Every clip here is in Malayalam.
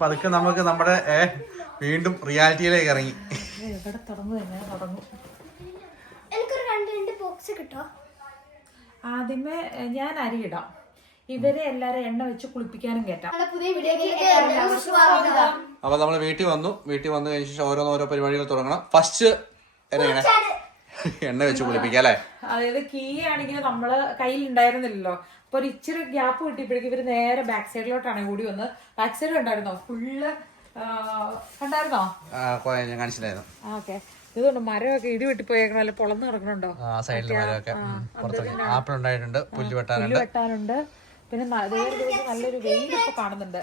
പതുക്കെ നമുക്ക് നമ്മുടെ വീണ്ടും റിയാലിറ്റിയിലേക്ക് ഇറങ്ങി. ആദ്യമേ ഞാൻ അരിയിടാം, ഇവരെ എല്ലാരും എണ്ണ വെച്ച് കുളിപ്പിക്കാനും കേട്ടാം. അപ്പൊ നമ്മള് വീട്ടിൽ വന്നു കഴിഞ്ഞ ശേഷം ഓരോ പരിപാടികൾ തുടങ്ങണം. ഫസ്റ്റ് എണ്ണ വെച്ച് കുളിപ്പിക്കാം അല്ലെ. അതായത് കീ ആണെങ്കിൽ നമ്മള് കയ്യിൽ ഉണ്ടായിരുന്നില്ലല്ലോ, അപ്പൊ ഒരു ഇച്ചിരി ഗ്യാപ്പ് കിട്ടിയപ്പോഴേക്കും ഇവര് നേരെ ബാക്ക് സൈഡിലോട്ടാണ് കൂടി വന്ന്. ബാക്ക് സൈഡ് കണ്ടായിരുന്നോ? ഫുള്ള് കണ്ടായിരുന്നോ? ഞാൻ കാണിച്ചില്ലായിരുന്നു. ഓക്കെ, ഇതുകൊണ്ട് മരമൊക്കെ ഇടി വെട്ടിപ്പോയേക്കണല്ലേ, പൊളന്ന് കിടക്കണുണ്ടോ സൈഡിൽ മരമൊക്കെ. ആപ്പിൾ ഉണ്ടായിട്ടുണ്ട്, പുല്ല് വെട്ടാനുണ്ട്. പിന്നെ നല്ലൊരു വെയിൽ ഇപ്പൊ കാണുന്നുണ്ട്.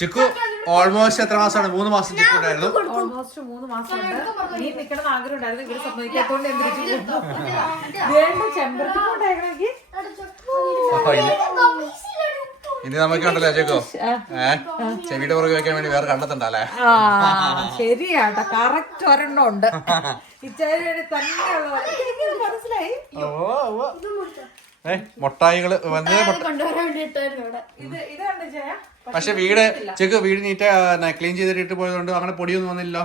ചിക്കു ഓൾമോസ്റ്റ് എത്ര മാസമാണ്? 3 മാസം ചിക്കു ഉണ്ടായിരുന്നു. ഓൾമോസ്റ്റ് 3 മാസം ഉണ്ട്. നീ നിൽക്കണം ആഗ്രഹം ഉണ്ടായിരുന്നു, ഇവര് സമ്മതിക്കാത്തോണ്ട് ചെമ്പരത്തിക്കൊണ്ടായിരുന്നെങ്കിൽ ഇനി നമുക്ക് ഉണ്ടല്ലോ ചേക്കോ ചെവിയുടെ പുറകെ വെക്കാൻ വേണ്ടി വേറെ കണ്ടെത്തണ്ടല്ലേ? ശരിയാട്ടോ, കറക്റ്റ് ഒരെണ്ണം ഉണ്ട്. ഇച്ചാരി തന്നെയുള്ള മനസ്സിലായി. മുട്ടായികള് വന്ന് പക്ഷെ വീട് ചെക്ക് വീട് നീറ്റ് ക്ലീൻ ചെയ്തിട്ട് ഇട്ട് പോയതുകൊണ്ട് അങ്ങനെ പൊടിയൊന്നും വന്നില്ല.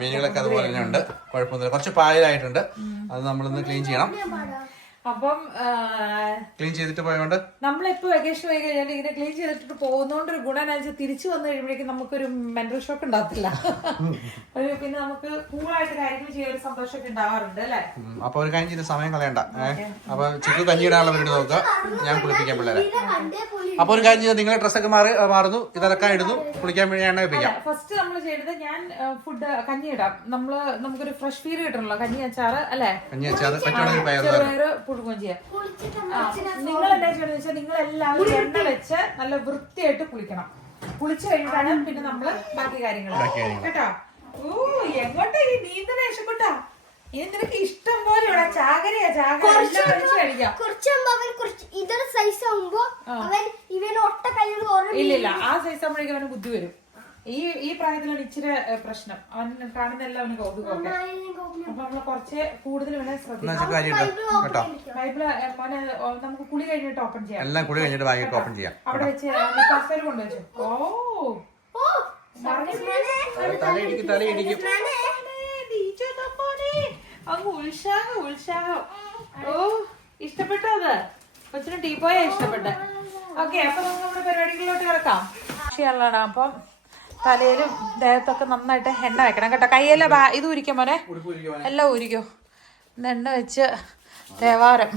മീനുകളൊക്കെ അതുപോലെ തന്നെ ഉണ്ട്, കുഴപ്പമൊന്നുമില്ല. കുറച്ച് പായലായിട്ടുണ്ട്, അത് നമ്മളൊന്ന് ക്ലീൻ ചെയ്യണം. അപ്പം ക്ലീൻ ചെയ്തിട്ട് പോയോണ്ട് നമ്മളിപ്പോ വെക്കേഷൻ പോയി കഴിഞ്ഞാൽ ഇങ്ങനെ ക്ലീൻ ചെയ്തിട്ട് പോകുന്നോണ്ട് ഒരു ഗുണം എന്ന് വെച്ചാൽ തിരിച്ചു വന്നു കഴിയുമ്പോഴേക്കും നമുക്കൊരു മെന്റൽ ഷോക്ക് ഉണ്ടാകത്തില്ല. പിന്നെ നമുക്ക് കൂളായിട്ട് കാര്യങ്ങൾ ചെയ്യാൻ ഒരു സന്തോഷമൊക്കെ ഉണ്ടാവാറുണ്ട് അല്ലെ. അപ്പൊ ഒരു കാര്യം ചെയ്ത് സമയം കളയണ്ട. അപ്പൊ ചിക്കു കഞ്ഞി ഇടാനുള്ള വീട് നോക്കുക, ഞാൻ കുളിപ്പിക്കാൻ പിള്ളേരെ. അപ്പൊ ഒരു കാര്യം ചെയ്ത് നിങ്ങളെ ഡ്രസ്സൊക്കെ മാറുന്നു, ഇതൊക്കെ ഇടുന്നു, കുളിക്കാൻ വേണ്ടി എണ്ണ വെപ്പിക്കാം. ഫസ്റ്റ് നമ്മൾ ചെയ്തത് ഞാൻ ഫുഡ് കഞ്ഞി ഇടാം. നമുക്കൊരു ഫ്രഷ് ഫീൽ കിട്ടണല്ലോ, കഞ്ഞി അച്ചാറ് അല്ലെ, കഞ്ഞി അച്ചാറ് പുഴുങ്ങുകയും ചെയ്യാം. നിങ്ങൾ എന്താ ചെയ്യണമെന്ന് വെച്ചാൽ നിങ്ങൾ എല്ലാവരും എണ്ണ വെച്ച് നല്ല വൃത്തിയായിട്ട് കുളിക്കണം. കുളിച്ചു കഴിഞ്ഞാൽ പിന്നെ നമ്മള് ബാക്കി കാര്യങ്ങൾ കേട്ടോ. എങ്ങോട്ടാ ഈ നീന്തൽ രക്ഷപ്പെട്ടാ? ഇനി നിനക്ക് ഇഷ്ടം പോലെ ഇവിടെ ചാകരയാ ഇല്ലില്ല, ആ സൈസ് ആകുമ്പോഴേക്കും അവന് ബുദ്ധി വരും. ഈ പ്രായത്തിലാണ് ഇച്ചിരി പ്രശ്നം. അവൻ കാണുന്നെല്ലാം അവന് കൗതുകമൊക്കെ. അപ്പൊ നമ്മള് കുറച്ച് കൂടുതൽ വേണേ ശ്രദ്ധിക്കാം. ബൈബിള് മോനെ നമുക്ക് കുളി കഴിഞ്ഞിട്ട് ഓപ്പൺ ചെയ്യാം. എല്ലാം കുളി കഴിഞ്ഞിട്ട് ബാഗ് ഓപ്പൺ ചെയ്യാം. അവിടെ വെച്ച് കസേര കൊണ്ടുവച്ചു. അങ്ങ് ഉത്സാഹം. ഇഷ്ടപ്പെട്ടോ? അത് കൊച്ചിന് ടീ പോയാ ഇഷ്ടപ്പെട്ടെ. ഓക്കെ, അപ്പൊ നമുക്ക് നമ്മുടെ പരിപാടികളിലോട്ട് കിടക്കാം. ശരിയല്ലാണ്. അപ്പം തലയിലും ദേഹത്തൊക്കെ നന്നായിട്ട് എണ്ണ വെക്കണം കേട്ടോ. കയ്യെല്ലാം ഇത് ഉരിക്കും മോനെ, എല്ലാം ഉരിക്കോ. എണ്ണ വെച്ച് തേവാരം,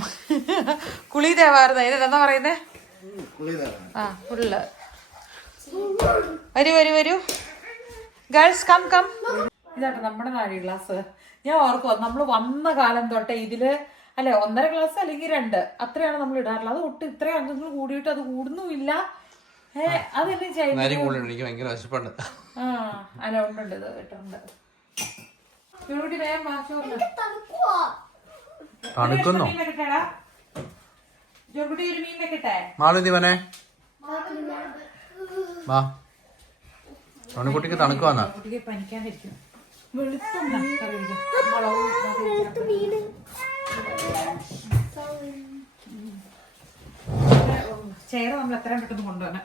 കുളി തേവാരം, ഇതിനെന്താ പറയുന്നേ? ഫുള്ള് വരൂ ഗേൾസ് കം. ഇതാട്ടോ നമ്മുടെ നാഴി ഗ്ലാസ്. ഞാൻ ഓർക്കുവാ നമ്മള് വന്ന കാലം തൊട്ടേ ഇതില് അല്ലെ 1.5 ഗ്ലാസ് അല്ലെങ്കിൽ 2 അത്രയാണ് നമ്മൾ ഇടാറുള്ളത്. അത് ഒട്ടും ഇത്രയും അംഗങ്ങൾ കൂടിയിട്ട് അത് കൂടുന്നുമില്ല. അതെന്നെ ചെയ്യുന്നത്. തണുക്കുന്നു. മാളുതിവനെ കുട്ടിക്ക് തണുക്കുവാന്നാ. പനിക്കാതിരിക്കും. ചെയർ നമ്മൾ എത്രയും പെട്ടെന്ന് കൊണ്ടുവരണം.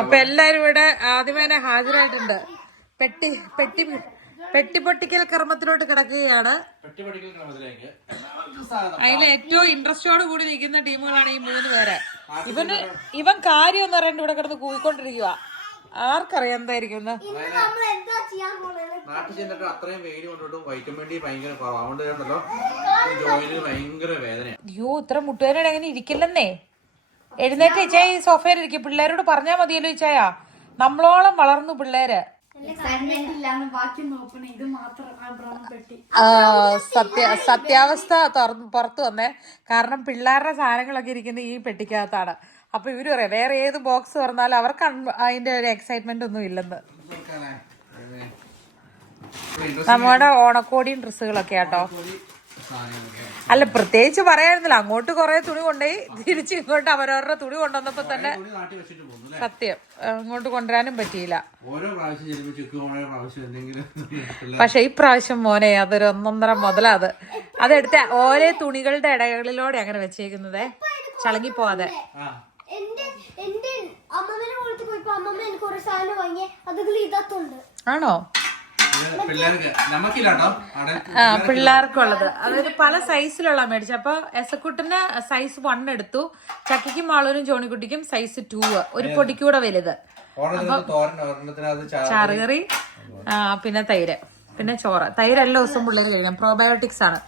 അപ്പൊ എല്ലാരും ഇവിടെ ആദ്യമേ ഹാജരായിട്ടുണ്ട്. പെട്ടി പൊട്ടിക്കൽ കർമ്മത്തിലോട്ട് കിടക്കുകയാണ്. അതിൽ ഏറ്റവും ഇൻട്രസ്റ്റോട് കൂടി നിൽക്കുന്ന ടീമുകളാണ് ഈ 3 പേര്. ഇവൻ കാര്യം എന്ന് പറയാണ്ട് ഇവിടെ കിടന്ന് കൂയിക്കൊണ്ടിരിക്കുക. ആർക്കറിയാം എന്തായിരിക്കും. നാട്ടിൽ ചെന്നിട്ട് അത്രയും വെയിൽ കൊണ്ടിട്ടും വൈറ്റമിൻ ഡി ഭയങ്കര കുറവ്. അതുകൊണ്ട് ജോയിന് ഭയങ്കര വേദനയാണ്. അയ്യോ, ഇത്ര മുട്ടുവേദന എങ്ങനെ ഇരിക്കില്ലെന്നേ. എഴുന്നേറ്റ് ഇച്ചായ ഈ സോഫയിൽ ഇരിക്കും. പിള്ളേരോട് പറഞ്ഞാൽ മതിയല്ലോ ഇച്ചായ, നമ്മളോളം വളർന്നു പിള്ളേര്. സത്യാവസ്ഥ പുറത്തു വന്നേ. കാരണം പിള്ളേരുടെ സാധനങ്ങളൊക്കെ ഇരിക്കുന്നത് ഈ പെട്ടിക്കകത്താണ്. അപ്പൊ ഇവര് പറയാം വേറെ ഏത് ബോക്സ് തുറന്നാലും അവർക്ക് അതിന്റെ ഒരു എക്സൈറ്റ്മെന്റ് ഒന്നും ഇല്ലെന്ന്. നമ്മുടെ ഓണക്കോടിയും ഡ്രസ്സുകളൊക്കെ ആട്ടോ. സാധനങ്ങളൊക്കെ. അല്ല പ്രത്യേകിച്ച് പറയായിരുന്നില്ല, അങ്ങോട്ട് കുറെ തുണി കൊണ്ടുപോയി തിരിച്ച് ഇങ്ങോട്ട് അവരവരുടെ തുണി കൊണ്ടുവന്നപ്പോ തന്നെ തുണി നാട്ടിൽ വെച്ചിട്ട് പോകുന്നു അല്ലേ? സത്യം ഇങ്ങോട്ട് കൊണ്ടുവരാനും പറ്റിയില്ല. ഓരോ പ്രാവശ്യം ചെല്ലുമ്പോൾ ചുക്ക് ഓരോ പ്രാവശ്യം എന്തെങ്കിലും പക്ഷെ ഈ പ്രാവശ്യം മോനെ അതൊരു ഒന്നൊന്നര മുതലാ. അതെടുത്ത ഓരോ തുണികളുടെ ഇടകളിലൂടെ അങ്ങനെ വെച്ചേക്കുന്നതേ, ചളങ്ങി പോവാതെ. ആണോ? പിള്ളേർക്ക് നമുക്കില്ലാട്ടോ. പിള്ളേർക്കുള്ളത് അതായത് പല സൈസിലുള്ള മേടിച്ചു. അപ്പൊ എസക്കുട്ടിന് സൈസ് 1 എടുത്തു, ചക്കിക്കും മാളൂരും ജോണിക്കുട്ടിക്കും സൈസ് 2, ഒരു പൊടിക്കൂടെ വലുത്. ചാറുകറി, പിന്നെ തൈര്, പിന്നെ ചോറ്. തൈര് എല്ലാ ദിവസവും പിള്ളേർ കഴിക്കണം, പ്രോബയോട്ടിക്സ് ആണ്.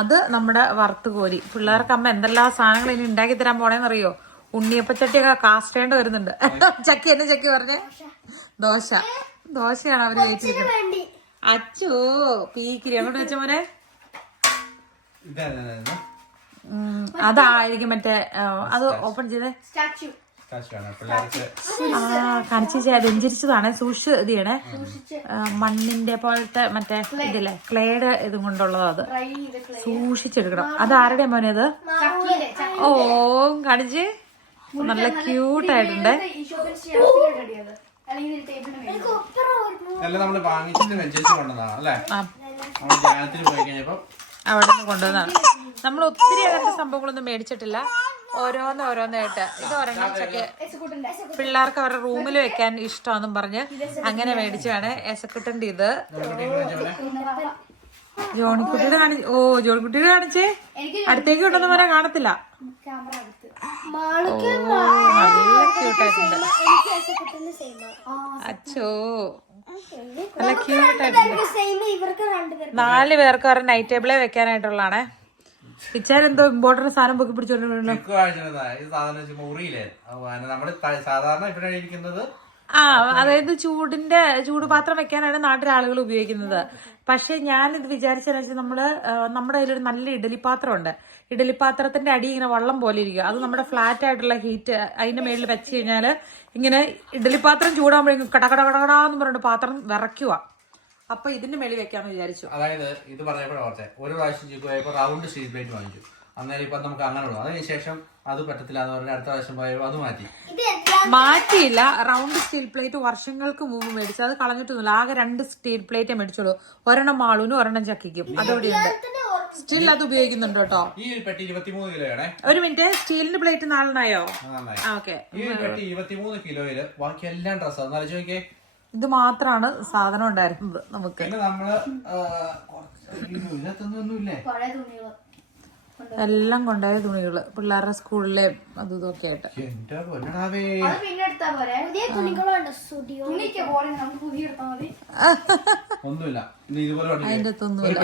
അത് നമ്മുടെ വറുത്ത് കോരി. പിള്ളേർക്ക് അമ്മ എന്തെല്ലാം സാധനങ്ങൾ ഇനി ഉണ്ടാക്കി തരാൻ പോണേന്നറിയോ? ഉണ്ണിയപ്പച്ചട്ടിയൊക്കെ കാസ്റ്റേണ്ട വരുന്നുണ്ട്. ചക്കി എന്നെ ചക്കി പറഞ്ഞേ ദോശയാണ് അവര് കഴിച്ചിരിക്കുന്നത്. അച്ചോ പീക്കിരി അങ്ങോട്ട് വെച്ച മോനെ. അതായിരിക്കും മറ്റേ അത് ഓപ്പൺ ചെയ്തേ. കാണിച്ചു രഞ്ജിരിച്ചതാണേ. സൂക്ഷിച്ച് ഇത് ചെയ്യണേ. മണ്ണിന്റെ പോലത്തെ മറ്റേ ഇതില്ലേ, ക്ലേയുടെ ഇതും കൊണ്ടുള്ളതാ. അത് സൂക്ഷിച്ചെടുക്കണം. അത് ആരുടെ മോനെ അത്? ഓ കാണിച്ച് നല്ല ക്യൂട്ടായിട്ടുണ്ട്. നമ്മള് വാങ്ങിച്ചിട്ട് വെഞ്ചേഴ്സ് കൊണ്ടുവന്നതാണ് അല്ലേ? ധ്യാനത്തിന് പോയി കഴിഞ്ഞപ്പോ അവിടെ നിന്ന് കൊണ്ടുവന്നതാണ്. നമ്മൾ ഒത്തിരി അങ്ങനത്തെ സംഭവങ്ങളൊന്നും മേടിച്ചിട്ടില്ല, ഓരോന്നായിട്ട്. ഇത് ഒരെണ്ണച്ചൊക്കെ പിള്ളേർക്ക് അവരുടെ റൂമിൽ വെക്കാൻ ഇഷ്ടമാണെന്നും പറഞ്ഞ് അങ്ങനെ മേടിച്ചാണ്. എസക്കുട്ടന്റെ ഇത് ജോണിക്കുട്ടിയുടെ ജോണിക്കുട്ടിയുടെ കാണിച്ചേ. അടുത്തേക്ക് കൊണ്ടൊന്നും വരാൻ കാണത്തില്ല. നല്ല ക്യൂട്ടായിട്ടുണ്ട്. അച്ചോ നല്ല ക്യൂട്ടായിട്ടുണ്ട്. 4 പേർക്ക് അവരുടെ നൈറ്റ് ടേബിളെ വെക്കാനായിട്ടുള്ളതാണേ. പിച്ചാരെന്തോ ഇമ്പോർട്ടന്റ് സാധനം പൊക്കി പിടിച്ചോണ്ടല്ലോ. അതായത് ചൂട് പാത്രം വെക്കാനാണ് നാട്ടിലെ ആളുകൾ ഉപയോഗിക്കുന്നത്. പക്ഷെ ഞാനിത് വിചാരിച്ചെന്ന് വെച്ചാൽ നമ്മുടെ കയ്യിലൊരു നല്ല ഇഡലിപ്പാത്രം ഉണ്ട്. ഇഡലിപ്പാത്രത്തിന്റെ അടി ഇങ്ങനെ വള്ളം പോലെ ഇരിക്കുക. അത് നമ്മുടെ ഫ്ലാറ്റ് ആയിട്ടുള്ള ഹീറ്റ് അതിന്റെ മേളിൽ വെച്ച് കഴിഞ്ഞാല് ഇങ്ങനെ ഇഡലിപ്പാത്രം ചൂടാകുമ്പോഴേക്കും കടകടകടാന്ന് പറഞ്ഞിട്ട് പാത്രം വിറയ്ക്കുക. അപ്പൊ ഇതിന്റെ മേളിൽ വെക്കാന്ന് വിചാരിച്ചു. അതായത് ഇത് പറഞ്ഞപ്പോഴേ ഒരു പ്രാവശ്യം പോയപ്പോ റൗണ്ട് സ്റ്റീൽ പ്ലേറ്റ് വാങ്ങിച്ചു. അന്നേരം ഇപ്പൊ നമുക്ക് അങ്ങനെ ഉള്ളു. അതിനുശേഷം അത് പറ്റത്തില്ല എന്ന് പറഞ്ഞാൽ അടുത്ത പ്രാവശ്യം പോയപ്പോ അത് മാറ്റിയില്ല. റൗണ്ട് സ്റ്റീൽ പ്ലേറ്റ് വർഷങ്ങൾക്ക് മുമ്പ് മേടിച്ചു. അത് കളഞ്ഞിട്ടൊന്നുമില്ല. ആകെ 2 സ്റ്റീൽ പ്ലേറ്റേ മേടിച്ചോളൂ. ഒരെണ്ണം മാളൂനും ഒരെണ്ണം ചക്കിക്കും. അതോടെയുണ്ട്. സ്റ്റിൽ അത് ഉപയോഗിക്കുന്നുണ്ട് കേട്ടോ. ഈ പെട്ടി 23 കിലോയാണ്. ഒരു മിനിറ്റ്, സ്റ്റീലിന്റെ പ്ലേറ്റ് 4 ഓക്കെ. ഈ പെട്ടി 23 കിലോയില് ബാക്കി എല്ലാം ഡ്രസ്സാ. എന്നാലും ചോദിക്കേ, ഇത് മാത്രമാണ് സാധനം ഉണ്ടായിരുന്നത് നമുക്ക്. നമ്മള് ഇതിനകത്തൊന്നുമില്ലേ, എല്ലാം കൊണ്ടുപോയ തുണികള് പിള്ളേരുടെ സ്കൂളിലെ അതും ഇതൊക്കെ ആയിട്ട്. ഒന്നുമില്ല ഇതുപോലെ അതിന്റെ ഒന്നുമില്ല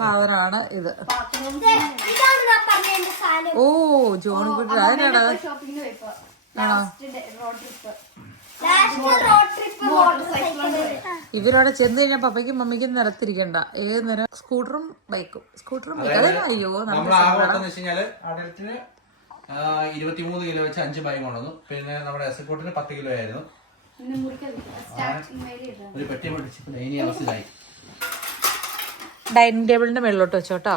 സാധനമാണ് ഇത്. ഓ ജോണിക്കുട്ടി അതിനാണ്. ഇവരവിടെ ചെന്ന് കഴിഞ്ഞാൽ പപ്പയ്ക്കും മമ്മിക്കും നിരത്തിരിക്കണ്ട. ഏത് നേരം സ്കൂട്ടറും ബൈക്കും അയ്യോ. 23 കിലോ വെച്ച് 5 ബൈക്ക് കൊണ്ടുവന്നു. പിന്നെ നമ്മുടെ എസക്കോട്ടിന് 10 കിലോ ആയിരുന്നു. ഒരു പെട്ടി പൊട്ടിച്ച് ഇനി അവസ്ഥയായി. ഡൈനിങ് ടേബിളിന്റെ മേളിലോട്ട് വെച്ചോട്ടോ.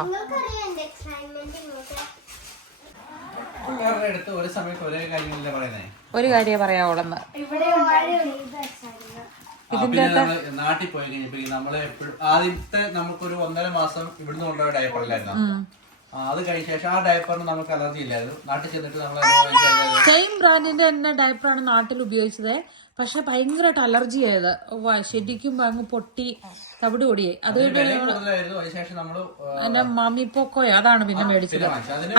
ഒരു സമയത്ത് ഒരേ കാര്യങ്ങളല്ലേ പറയുന്നേ, ഒരു കാര്യം പറയാവോളന്ന്. നാട്ടിൽ പോയി കഴിഞ്ഞപ്പോ നമ്മള് എപ്പോഴും ആദ്യത്തെ നമുക്കൊരു 1.5 മാസം ഇവിടുന്ന് കൊണ്ടുപോയ ഡയപ്പറിലായിരുന്നു. അത് കഴിഞ്ഞ ശേഷം ആ ഡയപ്പറിന് നമുക്ക് അലർജി ഇല്ലായിരുന്നു. നാട്ടിൽ ചെന്നിട്ട് നമ്മൾ സെയിം ബ്രാൻഡിന്റെ തന്നെ ഡയപ്പറാണ് നാട്ടിൽ ഉപയോഗിച്ചത്. പക്ഷെ ഭയങ്കരമായിട്ട് അലർജി ആയത്. ശരിക്കും അങ്ങ് പൊട്ടി തവിട് പൊടിയായി. അത് എന്റെ മാമി പോക്കോയോ അതാണ് പിന്നെ മേടിച്ചത്.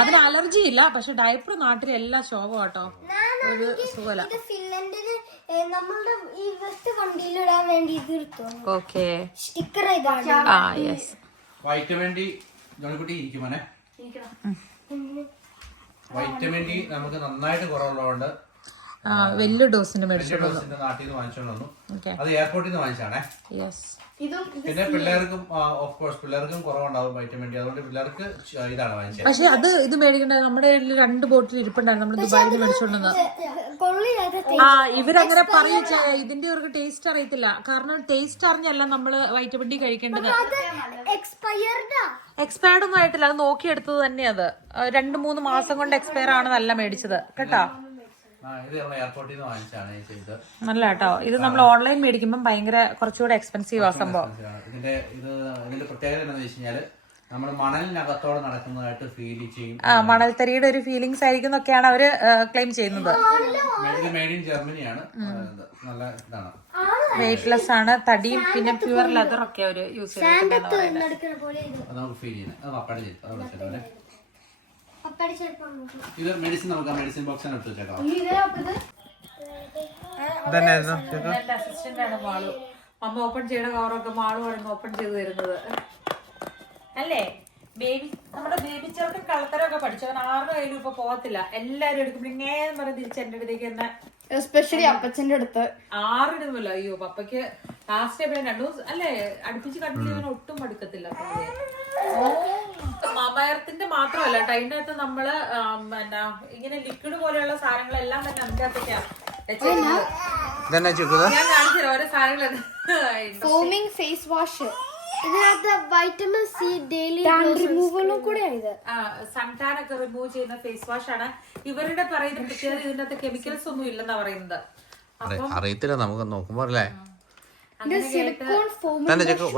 അതിന് അലർജി ഇല്ല. പക്ഷെ ഡയപ്പർ നാട്ടിൽ എല്ലാ ശോകം കേട്ടോ. ഒരു സുഖല. ഓക്കെ വൈറ്റമിൻ ഡി ജോണിക്കുട്ടി ഇരിക്കുമോനെ. വൈറ്റമിൻ ഡി നമുക്ക് നന്നായിട്ട് കുറവുള്ളതുകൊണ്ട് വലിയ ഡോസിന്റെ നാട്ടിൽ നിന്ന് വാങ്ങിച്ചോണ്ട് വന്നു. അത് എയർപോർട്ടിൽ നിന്ന് വാങ്ങിച്ചാണേ. പിന്നെ പിള്ളേർക്കും ഓഫ് കോഴ്സ് പിള്ളേർക്കും കുറവുണ്ടാവും വൈറ്റമിൻ ഡി. അതുകൊണ്ട് പിള്ളേർക്ക് ഇതാണ് വാങ്ങിച്ചത്. പക്ഷെ ഇത് മേടിക്കണ്ട. നമ്മുടെ 2 ബോട്ടിൽ ഇരിപ്പുണ്ടായിരുന്നു. നമ്മൾ ദുബായിൽ മേടിച്ചോണ്ടെന്ന്. ഇവരങ്ങനെ പറയും. ഇതിന്റെ ഒരു ടേസ്റ്റ് അറിയത്തില്ല. കാരണം ടേസ്റ്റ് അറിഞ്ഞല്ല നമ്മള് വൈറ്റമിൻ ഡി കഴിക്കേണ്ടത്. എക്സ്പയർഡ് ഒന്നും ആയിട്ടില്ല. അത് നോക്കിയെടുത്തത് തന്നെ. അത് 2-3 മാസം കൊണ്ട് എക്സ്പയർ ആണ് നല്ല മേടിച്ചത് കേട്ടോ. നല്ല കേട്ടോ. ഇത് നമ്മൾ ഓൺലൈൻ മേടിക്കുമ്പോൾ ഭയങ്കര കുറച്ചുകൂടെ എക്സ്പെൻസീവ് ആ സംഭവം. ഇതിന്റെ പ്രത്യേകത എന്താണെന്ന് വെച്ച് കഴിഞ്ഞാല് നമ്മൾ മണലിനകത്തോടെ നടക്കുന്നതായിട്ട് ഫീൽ ചെയ്യും. മണൽത്തരിയുടെ ഒരു ഫീലിങ്സ് ആയിരിക്കും എന്നൊക്കെയാണ് അവര് ക്ലെയിം ചെയ്യുന്നത്. മെയ്ഡ് ഇൻ ജർമ്മനിയാണ്. നല്ല ഇതാണ്, വെയിറ്റ്ലെസ് ആണ്. തടിയും പിന്നെ പ്യുവർ ലെതർ ഒക്കെ അവര് യൂസ് ചെയ്യുന്നത്. നമുക്ക് ഫീൽ ചെയ്യുന്നത്. ഇത് മെഡിസിൻ, നമുക്ക് മെഡിസിൻ ബോക്സിന് എടുത്ത് വെച്ചേക്കാം. അസിസ്റ്റന്റ് ആണ് മാളു. അമ്മ ഓപ്പൺ ചെയ്യണ കവറൊക്കെ മാളു ആണ് ഓപ്പൺ ചെയ്ത് തരുന്നത് അല്ലേ. നമ്മുടെ ബേബി ചെറുക്കൻ കളത്തരൊക്കെ പഠിച്ചവൻ ആരുടെ കയ്യിലും ഇപ്പൊ പോകത്തില്ല. എല്ലാരും എടുക്കുമ്പോൾ ഇങ്ങനെ പറഞ്ഞ് തിരിച്ച് എന്റെ അടുത്തേക്ക് തന്നെ, എസ്പെഷ്യലി അപ്പച്ചന്റെ അടുത്ത് ആറിടുന്നില്ല. അയ്യോ പപ്പയ്ക്ക് ലാസ്റ്റ് ടൈം 2 ദിവസം അല്ലേ അടുപ്പിച്ച് കണ്ടില്ല, ഒട്ടും മടുക്കത്തില്ല. മാമയത്തിന്റെ മാത്രമല്ല കേട്ടോ, അതിന്റെ അകത്ത് നമ്മള് എന്നാ ഇങ്ങനെ ലിക്വിഡ് പോലെയുള്ള സാധനങ്ങളെല്ലാം തന്നെ അതിന്റെ അകത്തേക്കാണ്. ഞാൻ കാണിച്ചു ഓരോ സാധനങ്ങളുണ്ട്. ഫോമിംഗ് ഫേസ് വാഷ്, ഇതിനകത്ത് വൈറ്റമിൻ സി ഡെയിലി റിമൂവലും കൂടെ ആയത്. സൺടാൻ ഒക്കെ റിമൂവ് ചെയ്യുന്ന ഫേസ് വാഷ് ആണ്. ഇവരുടെ പറയുന്ന പ്രത്യേകത ഇതിന്റെ അകത്ത് കെമിക്കൽസ് ഒന്നും ഇല്ലെന്നാ പറയുന്നത്. അറിയത്തില്ല, നമുക്ക് നോക്കുമ്പോ അല്ലേ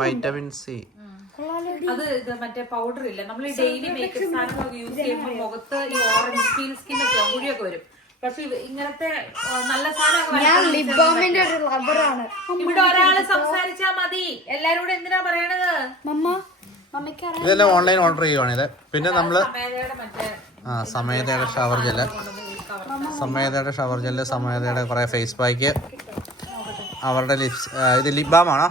വൈറ്റമിൻ സി. അത് ഇത് മറ്റേ പൗഡർ ഇല്ല, നമ്മൾ ഈ ഡെയിലി മേക്കപ്പ് സാധനങ്ങളൊക്കെ യൂസ് ചെയ്യുമ്പോൾ മുഖത്ത് ഈ ഓറഞ്ച് പീൽ സ്കിന്നൊക്കെ മുടിയൊക്കെ വരും. പക്ഷെ ഇങ്ങനത്തെ നല്ല സാധനങ്ങൾ ഇവിടെ ഒരാള് സംസാരിച്ചാ മതി. എല്ലാരും കൂടെ എന്തിനാ പറയണത്? ഇതെല്ലാം ഓൺലൈൻ ഓർഡർ ചെയ്യുവാണ്. ഇത് പിന്നെ നമ്മള് സമേതയുടെ ഷവർ ജെല്ല്, സമേതയുടെ കുറെ ഫേസ് പാക്ക്, അവരുടെ ലിപ്സ്, ഇത് ലിപ് ബാം ആണോ?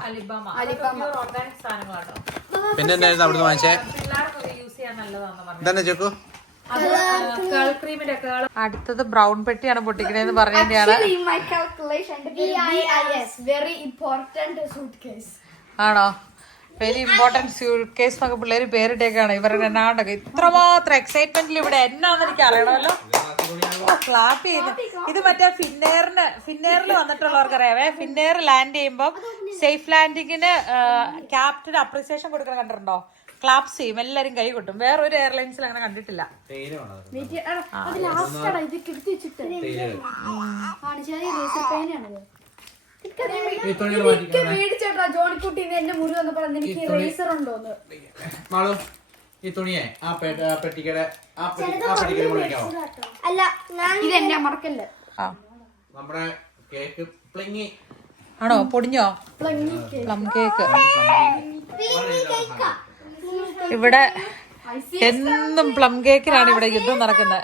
പിന്നെ എന്തായിരുന്നു അവിടുന്ന് വാങ്ങിച്ചേ? ഇതന്നെ ചെക്കു. അടുത്തത് ബ്രൗൺ പെട്ടിയാണ് പൊട്ടിക്കണേന്ന് പറഞ്ഞാണ്. ആണോ? വെരി ഇമ്പോർട്ടന്റ് സ്യൂട്ട് കേസ് എന്നൊക്കെ പിള്ളേര് പേരിട്ടേക്കാണ്. ഇവരുടെ എന്നാണ്ടൊക്കെ ഇത്രമാത്രം എക്സൈറ്റ്മെന്റിൽ ഇവിടെ എന്നാന്ന് എനിക്ക് അറിയണമല്ലോ. ക്ലാപ്പ് ചെയ്യുന്നു. ഇത് മറ്റേ ഫിന്നേറിൽ വന്നിട്ടുള്ളവർക്ക് അറിയാവേ. ഫിന്നേർ ലാൻഡ് ചെയ്യുമ്പോൾ സേഫ് ലാൻഡിങ്ങിന് ക്യാപ്റ്റന് അപ്രീസിയേഷൻ കൊടുക്കണം. കണ്ടിട്ടുണ്ടോ? ക്ലാപ്സ് ചെയ്യും, എല്ലാരും കൈ കൊട്ടും. വേറൊരു എയർലൈൻസിൽ അങ്ങനെ കണ്ടിട്ടില്ല. ഈ തുണിയെ ആ പെട്ടിക്കടെ അല്ല, ഇതെന്നെ മറക്കല്ലേ. നമ്മുടെ കേക്ക് പ്ലിങ്ങി ആണോ? പൊടിഞ്ഞോ? Plum cake. ഇവിടെ എന്നും പ്ലം കേക്കിനാണ് ഇവിടെ യുദ്ധം നടക്കുന്നത്.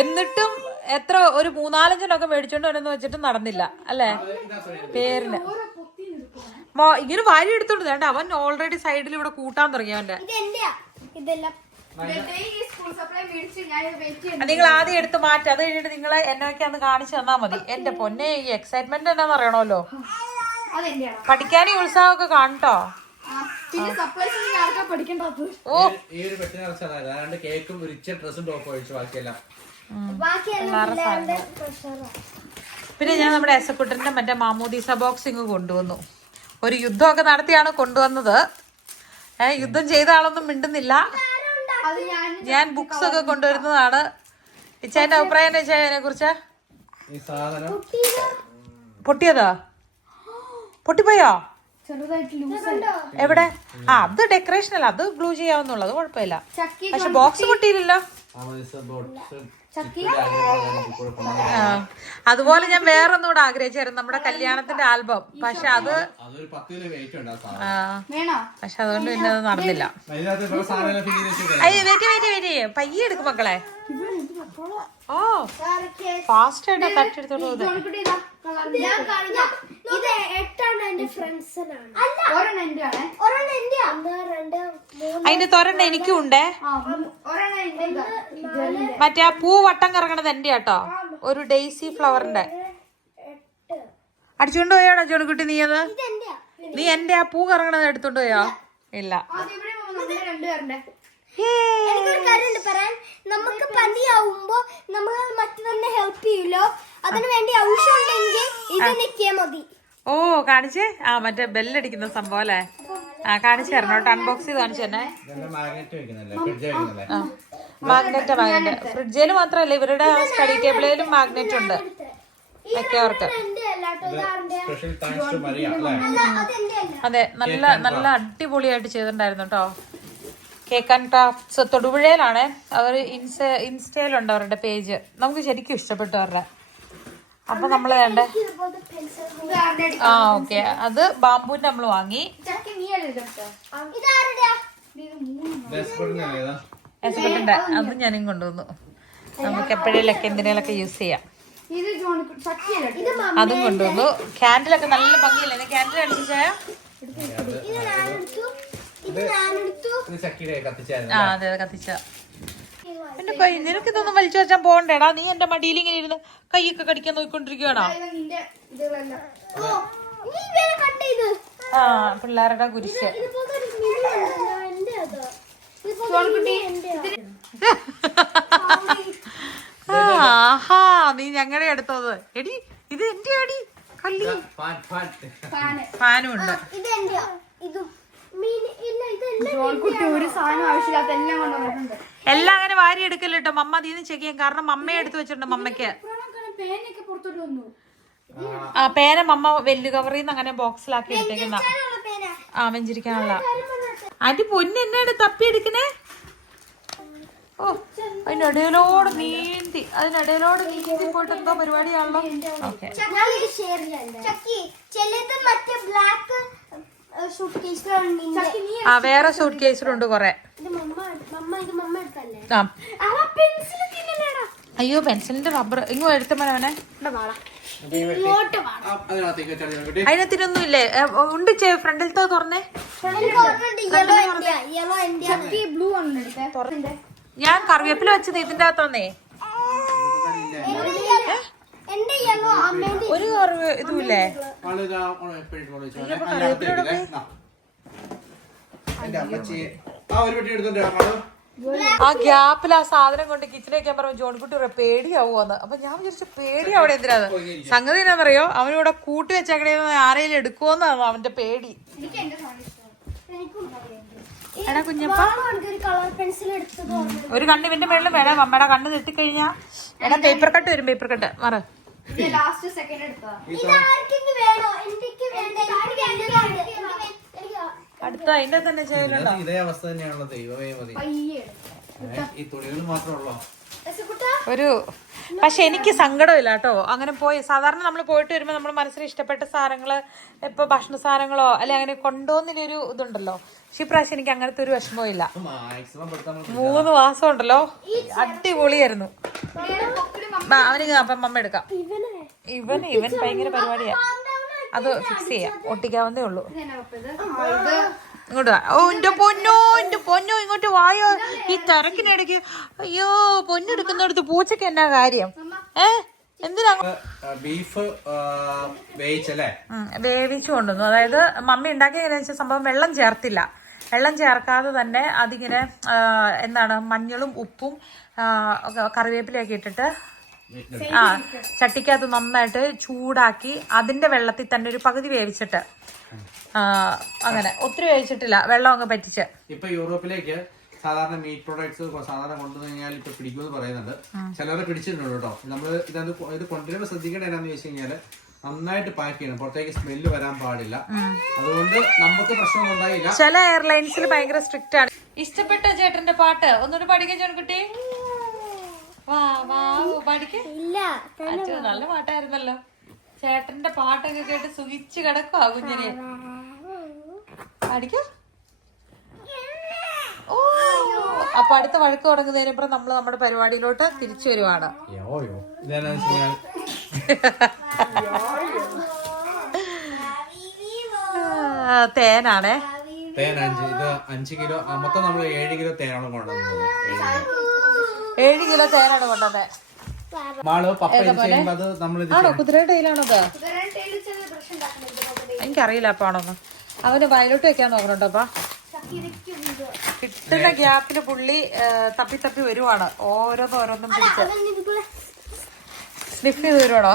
എന്നിട്ടും എത്ര ഒരു 3-4 മേടിച്ചോണ്ട് വരെന്ന് വെച്ചിട്ട് നടന്നില്ല അല്ലേ പേരിന്. ഇങ്ങനെ വാരി എടുത്തോണ്ട് വേണ്ട. അവൻ ഓൾറെഡി സൈഡിൽ ഇവിടെ കൂട്ടാൻ തുടങ്ങി അവന്റെ. നിങ്ങൾ ആദ്യം എടുത്ത് മാറ്റി, അത് കഴിഞ്ഞിട്ട് നിങ്ങളെ എന്നൊക്കെ അന്ന് കാണിച്ചു തന്നാ മതി. എന്റെ പൊന്നെ, ഈ എക്സൈറ്റ്മെന്റ് എന്നാന്ന് അറിയണമല്ലോ. പഠിക്കാൻ ഈ ഉത്സാഹമൊക്കെ കാണട്ടോ. കേക്കും ഡ്രസ്സും ടോപ്പ് ഒഴിച്ചു ബാക്കിയെല്ലാം. പിന്നെ ഞാൻ നമ്മുടെ എസക്കുട്ടന്റെ മറ്റേ മാമോദീസ ബോക്സിങ് കൊണ്ടുവന്നു. ഒരു യുദ്ധമൊക്കെ നടത്തിയാണ് കൊണ്ടുവന്നത്. യുദ്ധം ചെയ്ത ആളൊന്നും മിണ്ടുന്നില്ല. ഞാൻ ബുക്സ് ഒക്കെ കൊണ്ടുവരുന്നതാണ്. ഇച്ചാന്റെ അഭിപ്രായം എന്താ അതിനെ കുറിച്ച്? പൊട്ടിയതാ? പൊട്ടിപ്പോയോ? എവിടെ? അത് ഡെക്കറേഷൻ അല്ല, അത് ഗ്ലൂ ചെയ്യാവുന്നുള്ളത്, കുഴപ്പമില്ല. പക്ഷെ ബോക്സ് പൊട്ടിയില്ലല്ലോ. അതുപോലെ ഞാൻ വേറൊന്നും കൂടെ ആഗ്രഹിച്ചായിരുന്നു, നമ്മുടെ കല്യാണത്തിന്റെ ആൽബം. പക്ഷെ അത് അതുകൊണ്ട് പിന്നെ അത് നടന്നില്ല. പയ്യെ എടുക്കും മക്കളെ. ഓ ഫാസ്റ്റ് ആയിട്ട് തട്ടെടുത്തോളൂ. അതിന്റെ തൊരെണ്ണ എനിക്കും ഉണ്ടേ. മറ്റേ ആ പൂ വട്ടം കറങ്ങണത് എന്റെ ആട്ടോ, ഒരു ഡെയ്സി ഫ്ലവറിന്റെ. അടിച്ചോണ്ട് പോയാണോ ജോണിക്കുട്ടി നീ? അത് നീ എന്റെ ആ പൂ കറങ്ങണത് എടുത്തോണ്ട് പോയോ? ഇല്ല. നമുക്കൊരു കാര്യമുണ്ട് പറയാൻ. നമുക്ക് പനിയാവുമ്പോ നമ്മൾ മറ്റു തന്നെ ഹെൽപ്പ് ചെയ്യൂലോ. അതിന് വേണ്ടി ആവശ്യമുണ്ടെങ്കിൽ ഇത് നിൽക്കിയാൽ മതി. ഓ കാണിച്ചേ. ആ മറ്റേ ബെല്ലടിക്കുന്ന സംഭവം അല്ലേ? ആ കാണിച്ചു തരണം കേട്ടോ. അൺബോക്സ് ചെയ്ത് കാണിച്ചു തന്നെ. മാഗ്നറ്റ് ഫ്രിഡ്ജിൽ മാത്രല്ല, ഇവരുടെ സ്റ്റഡി ടേബിളിലും മാഗ്നറ്റ് ഉണ്ട് വെക്കവർക്ക്. അതെ, നല്ല നല്ല അടിപൊളിയായിട്ട് ചെയ്തിട്ടുണ്ടായിരുന്നു കേട്ടോ. കേക്ക് ആൻഡ് ക്രാഫ്റ്റ്സ് തൊടുപുഴയിലാണ് അവർ. ഇൻസ്റ്റയിലുണ്ട് അവരുടെ പേജ്. നമുക്ക് ശരിക്കും ഇഷ്ടപ്പെട്ടു അവരുടെ. അപ്പൊ നമ്മള് വേണ്ട ആ ഓക്കെ, അത് ബാമ്പൂന്റെ നമ്മൾ വാങ്ങി. എസ്പെർട്ടിന്റെ അത് ഞാനും കൊണ്ടുവന്നു. നമുക്ക് എപ്പോഴേലൊക്കെ എന്തിനേലൊക്കെ യൂസ് ചെയ്യാം. അതും കൊണ്ടുവന്നു. ക്യാൻഡിലൊക്കെ നല്ല ഭംഗിയില്ലേ? ക്യാൻഡിൽ അടിച്ചായ ആ അതെ അതെ കത്തിച്ച. എന്റെ കൈ നിനക്ക് ഇതൊന്നും വലിച്ചു വെച്ചാൽ പോകണ്ടേടാ. നീ എന്റെ മടിയിൽ ഇങ്ങനെ ഇരുന്ന് കൈയൊക്കെ കടിക്കാൻ നോക്കിക്കൊണ്ടിരിക്കുകയാണോ? ആ പിള്ളേരുടെ കുരിശ്. ആഹാ നീ ഞങ്ങളുടെ എടുത്തത്. എടി ഇത് എന്റെ അടി കല്ലി. ഫാനും ഉണ്ട്. ഒരു സാധനം ആവശ്യമില്ലാത്ത എല്ലാം കൊണ്ടുവന്നിട്ടുണ്ട്. എല്ലാം അങ്ങനെ വാരി എടുക്കല്ലോ കേട്ടോ. മമ്മ അതീന്ന് ചെക്ക് ചെയ്യാം. കാരണം മമ്മയെ എടുത്ത് വെച്ചിട്ടുണ്ട് മമ്മയ്ക്ക്. ആ പേന മമ്മ വെല്ലു കവറിൽ നിന്ന് അങ്ങനെ ബോക്സിലാക്കി എടുത്തേക്കുന്ന. ആ വെഞ്ചിരിക്കാനുള്ള. അടി പൊന്ന് എന്നാണ് തപ്പി എടുക്കണേ? ഓ അതിനിടയിലോട് നീന്തി പോയിട്ട് എന്തോ പരിപാടിയാണല്ലോ. ഓക്കെ ആ വേറെ സൂട്ട് കേസിലുണ്ട് കൊറേ. അയ്യോ പെൻസിലിന്റെ റബ്ബർ ഇങ്ങോ എടുത്തവനെ. അതിനകത്തിനൊന്നും ഇല്ലേ? ഉണ്ട് ഫ്രണ്ടിലത്തെ തുറന്നേ. ഞാൻ കറിവേപ്പില വെച്ചത് ഇതിന്റെ അകത്തോന്നേ. ഒരു ഇതുമില്ലേ? ആ ഗ്യാപ്പിൽ ആ സാധനം കൊണ്ട് കിച്ചണിലേക്ക് പറഞ്ഞു ജോൺകുട്ടി പേടിയാവുമെന്ന്. അപ്പൊ ഞാൻ വിചാരിച്ചു പേടി അവിടെ എന്തിനാണ്. സംഗതി എന്നാന്നറിയോ? അവനിവിടെ കൂട്ടി വെച്ചേക്കണേന്ന് ആരെങ്കിലും എടുക്കുമെന്നാണ് അവന്റെ പേടി. എടാ കുഞ്ഞപ്പ ഒരു കണ്ണ് ഇവന്റെ മേളിലും വേണം. അമ്മയുടെ കണ്ണ് തെറ്റിക്കഴിഞ്ഞാ എടാ പേപ്പർ കട്ട് വരും. പേപ്പർ കട്ട് മാറ. അടുത്ത അതിന്റെ തന്നെ ചെയ്യലുണ്ടോ? ഇതേ അവസ്ഥ തന്നെയാണല്ലോ. ദൈവമേ മതി. ഈ തുണികൾ മാത്രമല്ലോ ഒരു. പക്ഷെ എനിക്ക് സങ്കടമില്ല കേട്ടോ അങ്ങനെ പോയി. സാധാരണ നമ്മൾ പോയിട്ട് വരുമ്പോൾ നമ്മുടെ മനസ്സിന് ഇഷ്ടപ്പെട്ട സാധനങ്ങള് ഇപ്പൊ ഭക്ഷണ സാധനങ്ങളോ അല്ലെ അങ്ങനെ കൊണ്ടുപോകുന്നതിലൊരു ഇതുണ്ടല്ലോ. പക്ഷെ ഇപ്രാവശ്യം എനിക്ക് അങ്ങനത്തെ ഒരു വിഷമവും ഇല്ല. 3 മാസം ഉണ്ടല്ലോ അടിപൊളിയായിരുന്നു. അവന് അപ്പം മമ്മ എടുക്കാം. ഇവൻ ഭയങ്കര പരിപാടിയാ. അത് ഫിക്സ് ചെയ്യാം. ഒട്ടിക്കാവുന്നേ ഉള്ളൂ. ഇങ്ങോട്ട് ഓ എന്റെ പൊന്നോ ഇങ്ങോട്ട് വായോ. ഈ തിരക്കിനിടയ്ക്ക് അയ്യോ പൊന്നെടുക്കുന്നിടത്ത് പൂച്ചക്ക് എന്നാ കാര്യം? എന്തിനാ? ബീഫ് വേവിച്ചു കൊണ്ടുവന്നു. അതായത് മമ്മി ഉണ്ടാക്കിയതിനു വെച്ചാൽ സംഭവം വെള്ളം ചേർത്തില്ല. വെള്ളം ചേർക്കാതെ തന്നെ അതിങ്ങനെ എന്താണ് മഞ്ഞളും ഉപ്പും കറിവേപ്പിലൊക്കെ ഇട്ടിട്ട് ആ ചട്ടിക്കകത്ത് നന്നായിട്ട് ചൂടാക്കി അതിന്റെ വെള്ളത്തിൽ തന്നെ ഒരു പകുതി വേവിച്ചിട്ട് അങ്ങനെ ഒത്തിരി വേവിച്ചിട്ടില്ല. വെള്ളം അങ്ങ് പറ്റിച്ച്. ഇപ്പൊ യൂറോപ്പിലേക്ക് സാധാരണ മീറ്റ് പ്രോഡക്ട്സ് സാധാരണ കൊണ്ടുവന്നു കഴിഞ്ഞാൽ ഇപ്പൊ പിടിക്കുമെന്ന് പറയുന്നുണ്ട്. ചിലവരെ പിടിച്ചിട്ടുണ്ട് കേട്ടോ. നമ്മള് ഇത് കൊണ്ടുവരുമ്പോൾ ശ്രദ്ധിക്കേണ്ട എന്നാന്ന് ചോദിച്ചു കഴിഞ്ഞാല് നന്നായിട്ട് പാക്ക് ചെയ്യണം. പുറത്തേക്ക് സ്മെല്ല് വരാൻ പാടില്ല. അതുകൊണ്ട് നമുക്ക് പ്രശ്നമൊന്നും ഉണ്ടായില്ല. ചില എയർലൈൻസിൽ ഭയങ്കര സ്ട്രിക്റ്റ് ആണ്. ഇഷ്ടപ്പെട്ട ചേട്ടന്റെ പാട്ട് ഒന്നുകൂടി പഠിക്കാൻ ചോൺകുട്ടി. നല്ല പാട്ടായിരുന്നല്ലോ. ചേട്ടന്റെ പാട്ടൊക്കെ കേട്ട് സുഖിച്ച് കിടക്കുവാ കുഞ്ഞിനെ. പഠിക്കോ? ഓ അപ്പൊ അടുത്ത വഴക്ക് തുടങ്ങുന്നതിനപ്പുറം നമ്മൾ നമ്മുടെ പരിപാടിയിലോട്ട് തിരിച്ചു വരുവാണ്. തേനാണേ. തേൻ 5 കിലോ. മൊത്തം നമ്മൾ 7 കിലോ തേനാണ് കൊണ്ടുവന്നത്. 7 കിലോ തേനാണ് കൊണ്ടുവന്നത്. ആണോ കുതിരയുടെ കയ്യിലാണോ? എനിക്കറിയില്ല അപ്പൊ ആണോന്ന്. അവന് വയലോട്ട് വെക്കാൻ നോക്കണോട്ടോപ്പാ. കിട്ടുന്ന ഗ്യാപ്പില് പുള്ളി തപ്പി വരുവാണ്. ഓരോന്നും പിടിച്ച് സ്നിഫ് ചെയ്ത് വരുവാണോ?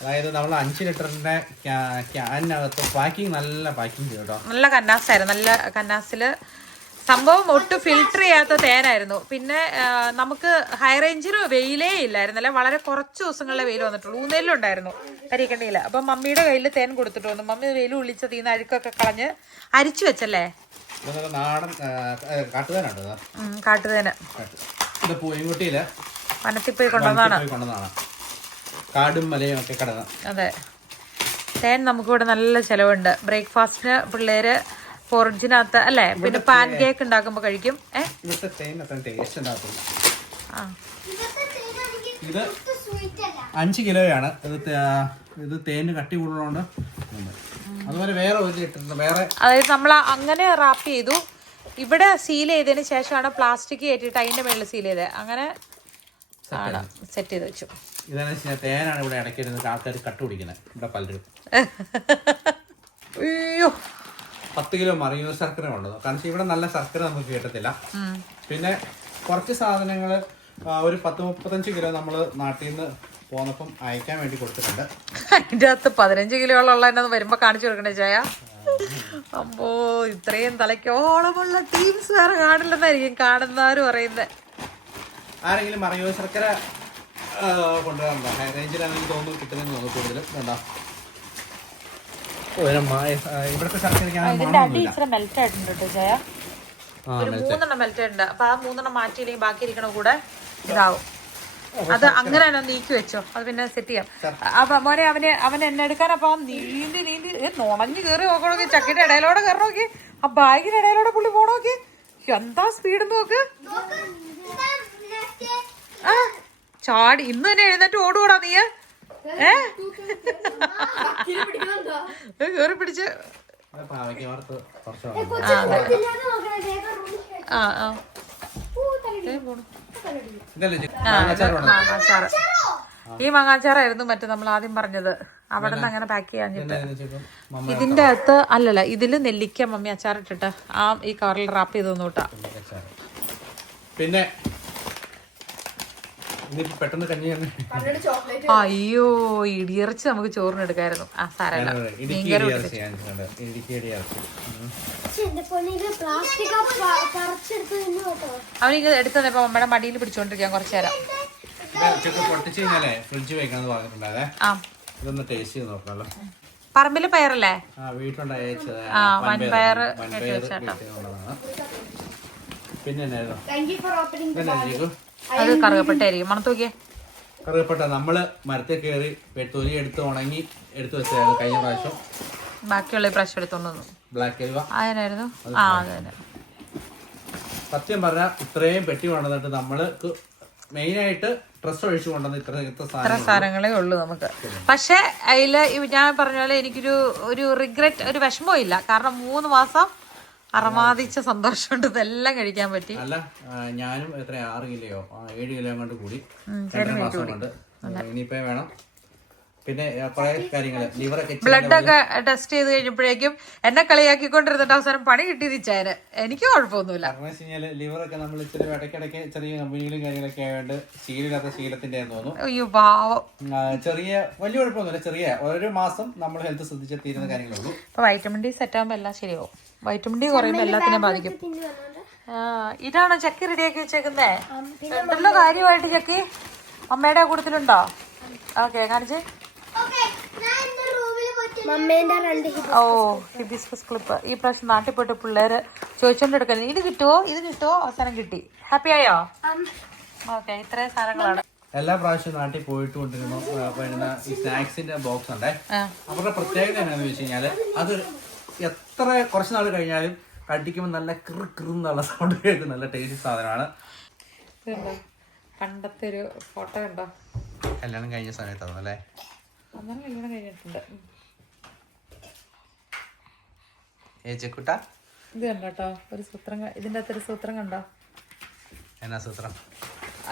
അതായത് നമ്മൾ 5 ലിറ്ററിന്റെ ക്യാനകത്ത് പാക്കിങ് നല്ല പാക്കിങ് ചെയ്തു കേട്ടോ. നല്ല കന്നാസായിരുന്നു. നല്ല കന്നാസില് സംഭവം ഒട്ടും ഫിൽട്ടർ ചെയ്യാത്ത തേനായിരുന്നു. പിന്നെ നമുക്ക് ഹൈ റേഞ്ചിൽ വെയിലേ ഇല്ലായിരുന്നല്ലേ, വളരെ കുറച്ച് ദിവസങ്ങളിലെ വെയിൽ വന്നിട്ടുള്ളൂ. ഊന്നേലുണ്ടായിരുന്നു കരിക്കണ്ടിയില്ല. അപ്പം മമ്മിയുടെ കയ്യിൽ തേൻ കൊടുത്തിട്ട് വന്നു. മമ്മി വെയിൽ ഉള്ളിച്ച് തീന്ന് അഴുക്കൊക്കെ കളഞ്ഞ് അരിച്ചു വെച്ചല്ലേ. നാടൻ കാട്ടുതേനാണ്. കാട്ടുതേന് ഇത് പൂയംകുട്ടിയില് വനത്തിപ്പോയി കൊണ്ടുവന്നതാണ്. കാടും മലയും ഒക്കെ കടന്ന്. അതെ, തേൻ നമുക്കിവിടെ നല്ല ചിലവുണ്ട്. ബ്രേക്ക്ഫാസ്റ്റിന് പിള്ളേര് ഫോർജിനകത്ത് അല്ലേ, പിന്നെ പാൻ കേക്ക് ഉണ്ടാക്കുമ്പോ കഴിക്കും. ഇവിടുത്തെ തേൻ അത്ര ടേസ്റ്റ് ഉണ്ടാകത്തില്ല. ഇത് 5 കിലോയാണ്. ഇത് തേന് കട്ടി കൂടുതലുണ്ട്. അതുപോലെ വേറെ 1 ലിറ്ററിന്റെ വേറെ, അതായത് നമ്മൾ അങ്ങനെ റാപ്പ് ചെയ്തു. ഇവിടെ സീൽ ചെയ്തതിന് ശേഷമാണ് പ്ലാസ്റ്റിക് കയറ്റിയിട്ട് അതിന്റെ മേളിൽ സീൽ ചെയ്തത്. അങ്ങനെ ആണ് സെറ്റ് ചെയ്ത് വെച്ചു. ഇതാണെന്ന് വെച്ചാൽ തേനാണ് ഇവിടെ ഇടയ്ക്കിരുന്ന് ആൾക്കാർ കട്ടുപിടിക്കുന്നത്. ഇവിടെ പലരും അയ്യോ 10 കിലോ മറിയൂർ ശർക്കര ഉള്ളത്. കാരണം ഇവിടെ നല്ല ശർക്കര നമുക്ക് കിട്ടത്തില്ല. പിന്നെ കുറച്ച് സാധനങ്ങൾ ഒരു 10-35 കിലോ നമ്മൾ നാട്ടിൽ നിന്ന് പോന്നപ്പം അയക്കാൻ വേണ്ടി കൊടുത്തിട്ടുണ്ട്. അതിൻ്റെ അകത്ത് 15 കിലോയുള്ള എന്നെ വരുമ്പോ കാണിച്ചു കൊടുക്കണേ ചായ. അപ്പോ ഇത്രയും തലയ്ക്കോളമുള്ള ടീംസ് വേറെ കാണില്ലെന്നായിരിക്കും കാണുന്നവരും പറയുന്നത്. ആരെങ്കിലും മറിയൂർ ശർക്കര കൊണ്ടുവരാറുണ്ടോ? ഹൈ റേഞ്ചിലാണെങ്കിൽ തോന്നുന്നു കിട്ടുന്നതെന്ന് തോന്നുന്നു കൂടുതലും. വേണ്ട ഇവിടുത്തെ ശർക്കര മെൽറ്റ് ആയിട്ടുണ്ട് കേട്ടോ ചായ. ഒരു 3 മെൽറ്റ് ആയിട്ടുണ്ട്. അപ്പൊ ആ 3 മാറ്റിയില്ലെങ്കിൽ ബാക്കി ഇരിക്കണ കൂടെ ഇതാവും. അത് അങ്ങനെ തന്നെ നീക്കി വെച്ചോ, അത് പിന്നെ സെറ്റ് ചെയ്യാം. അപ്പൊ മോനെ അവൻ എന്നെ എടുക്കാൻ അപ്പൊ നീന്തി നുണഞ്ഞു കയറി നോക്കണോക്കി. ചക്കിന്റെ ഇടയിലൂടെ കയറണോക്കി. ആ ബാഗിന്റെ ഇടയിലൂടെ പുള്ളി പോണോക്കി. എന്താ സ്പീഡ് നോക്ക്. ആ ചാടി ഇന്ന് തന്നെ എഴുന്നേറ്റ് ഓടുകൂടാ നീ. കേറി പിടിച്ച് ഈ മാങ്ങാച്ചാറായിരുന്നു മറ്റേ നമ്മൾ ആദ്യം പറഞ്ഞത്. അവിടെ നിന്ന് അങ്ങനെ പാക്ക് ചെയ്യാഞ്ഞിട്ട് ഇതിന്റെ അകത്ത് അല്ലല്ല, ഇതില് നെല്ലിക്ക മമ്മി അച്ചാറിട്ടിട്ട് ഈ കവറിൽ റാപ്പ് ചെയ്ത് തന്നു കേട്ടാ. പിന്നെ അയ്യോ ഇടിയിറച്ചി നമുക്ക് ചോറിന് എടുക്കായിരുന്നു. ആ സാരല്ല, അവനിത് എടുത്തു തന്നപ്പോ അമ്മയുടെ മടിയിൽ പിടിച്ചോണ്ടിരിക്കാൻ കുറച്ചു നേരം. പറമ്പില് പയറല്ലേ? വൻപയർ. പിന്നെ അത് കറുകപ്പെട്ടായിരിക്കും. മണത്ത് നോക്കിയേ. കറുകപ്പെട്ട നമ്മള് മരത്തിൽ കയറി തൊലി എടുത്ത് ഉണങ്ങി എടുത്തു വെച്ചായിരുന്നു കഴിഞ്ഞ പ്രാവശ്യം. ബാക്കിയുള്ള പ്രാവശ്യം എടുത്തോണ്ട് വന്നു. ബ്ലാക്ക് ഹൽവ അതിനായിരുന്നു. ആ അതെ. സത്യം പറഞ്ഞാൽ ഇത്രയും പെട്ടി കൊണ്ടുവന്നിട്ട് നമ്മൾക്ക് മെയിനായിട്ട് ഡ്രസ് ഒഴിച്ചു കൊണ്ടുവന്ന് ഇത്ര സാധനങ്ങളേ ഉള്ളൂ നമുക്ക്. പക്ഷെ അതില് ഞാൻ പറഞ്ഞ പോലെ എനിക്കൊരു റിഗ്രറ്റ്, ഒരു വിഷമവും ഇല്ല. കാരണം 3 മാസം അറമാദിച്ച സന്തോഷമുണ്ട്. ഇതെല്ലാം കഴിക്കാൻ പറ്റി. അല്ല ഞാനും 6 കിലോയോ 7 കിലോ കൊണ്ട് കൂടി 2 മാസം കൊണ്ട്. ഇനിയിപ്പോ വേണം. പിന്നെ കുറെ കാര്യങ്ങള് ബ്ലഡ് ഒക്കെ ടെസ്റ്റ് ചെയ്ത് കഴിഞ്ഞപ്പോഴേക്കും എന്നെ കളിയാക്കിക്കൊണ്ടിരുന്നിട്ട് അവസാനം പണി കിട്ടിയിരിച്ചാല് എനിക്ക് കുഴപ്പമൊന്നുമില്ല. ലിവറൊക്കെ നമ്മൾ ഇച്ചിരി ഇടയ്ക്കിടയ്ക്ക് ചെറിയ കമ്പനികളും കാര്യങ്ങളൊക്കെ ആയതുകൊണ്ട് ശീലമില്ലാത്ത ശീലത്തിന്റെ തോന്നുന്നു. അയ്യോ പാവം. ചെറിയ വലിയ കുഴപ്പമൊന്നുമില്ല. ചെറിയ 1 മാസം നമ്മൾ ഹെൽത്ത് ശ്രദ്ധിച്ച് തീരുന്ന കാര്യങ്ങളുള്ളൂ. ഇപ്പൊ വൈറ്റമിൻ ഡി സെറ്റ് ആകുമ്പോ എല്ലാം ശരിയാവും. വൈറ്റമിൻ ഡി കുറയുമ്പോ എല്ലാത്തിനെയും ബാധിക്കും. ഇതാണോ ചക്കി റെഡിയാക്കി വെച്ചേക്കുന്നേ? എന്തെല്ലോ കാര്യമായിട്ട് ചക്കി അമ്മയുടെ കൂട്ടത്തിലുണ്ടോ? ഓക്കെ കാണിച്ചേ. ഓ ഹിബിസ്കസ് ക്ലിപ്പ് ഈ പ്രാവശ്യം നാട്ടിൽ പോയിട്ട് പിള്ളേര് ചോദിച്ചോണ്ടെടുക്കുന്നത്. ഇത് കിട്ടുമോ അവസാനം കിട്ടി. ഹാപ്പി ആയോ? ഓക്കെ ഇത്രയും സാധനങ്ങളാണ്. എല്ലാ പ്രാവശ്യവും നാട്ടിൽ പോയിട്ട് കൊണ്ടിരുന്നു വരുന്ന ഈ സ്നാക്സിന്റെ ബോക്സ് ഉണ്ടേ. അവരുടെ പ്രത്യേകത എന്താണെന്ന് വെച്ച് കഴിഞ്ഞാല് അത് എത്ര കുറച്ച് നാൾ കഴിഞ്ഞാലും കടിക്കുമ്പോൾ നല്ല കിറുന്നുള്ള സൗണ്ട് കേൾക്കും. നല്ല ടേസ്റ്റി സാധനമാണ്. പണ്ടത്തെ ഒരു ഫോട്ടോ ഉണ്ടോ? കല്യാണം കഴിഞ്ഞ സമയത്താണ് അല്ലേ? കല്യാണം കഴിഞ്ഞിട്ടുണ്ട്. ഏച്ചക്കുട്ട ഇത് കണ്ടോ ഒരു സൂത്രം. ഇതിന്റെ അകത്തൊരു സൂത്രം കണ്ടോ? എന്നാ സൂത്രം?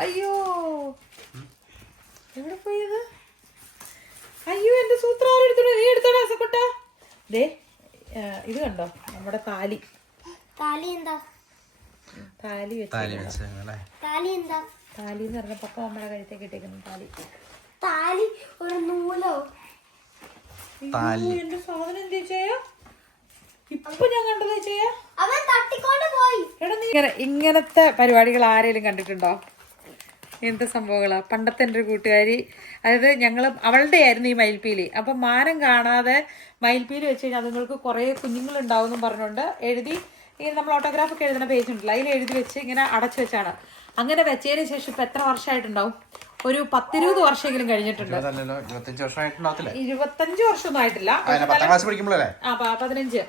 അയ്യോ എവിടെ പോയത്? അയ്യോ എന്റെ സൂത്രം ആരെടുത്തു? നീ എടുത്തോടാ സക്കുട്ട. ദേ ഇത് കണ്ടോ നമ്മുടെ താലി. എന്താ താലി എന്ന് പറഞ്ഞ പപ്പ നമ്മുടെ കഴുത്തേക്ക് ഇട്ടേക്കുന്ന താലി. താലി ഒരു നൂലോ എന്റെ സാധനം എന്താ ചെയ്യാ ഇപ്പൊ ഞാൻ കണ്ടതാ ചെയ്യാ അവൻ തട്ടിക്കൊണ്ട് പോയി. എടാ നീ ഇങ്ങനത്തെ പരിപാടികൾ ആരെങ്കിലും കണ്ടിട്ടുണ്ടോ? എന്ത് സംഭവങ്ങളാ. പണ്ടത്തെ എൻ്റെ ഒരു കൂട്ടുകാരി, അതായത് ഞങ്ങൾ അവളുടെ ആയിരുന്നു ഈ മയിൽപ്പീലി. അപ്പം മാനം കാണാതെ മയിൽപ്പീലി വെച്ച് കഴിഞ്ഞാൽ അതുങ്ങൾക്ക് കുറേ കുഞ്ഞുങ്ങളുണ്ടാവും എന്നും പറഞ്ഞുകൊണ്ട് എഴുതി, ഇങ്ങനെ നമ്മൾ ഓട്ടോഗ്രാഫൊക്കെ എഴുതുന്ന പേജ് ഉണ്ടല്ലോ, അതിൽ എഴുതി വെച്ച് ഇങ്ങനെ അടച്ചു വെച്ചാണ്. അങ്ങനെ വെച്ചതിന് ശേഷം ഇപ്പം എത്ര വർഷമായിട്ടുണ്ടാവും? ഒരു 10-20 വർഷമെങ്കിലും കഴിഞ്ഞിട്ടുണ്ട്. 25 വർഷമായിട്ടുണ്ടാവത്തില്ലേ? 25 വർഷമൊന്നും ആയിട്ടില്ല. 10ാം ക്ലാസ് പഠിക്കുമ്പോഴല്ലേ? 15.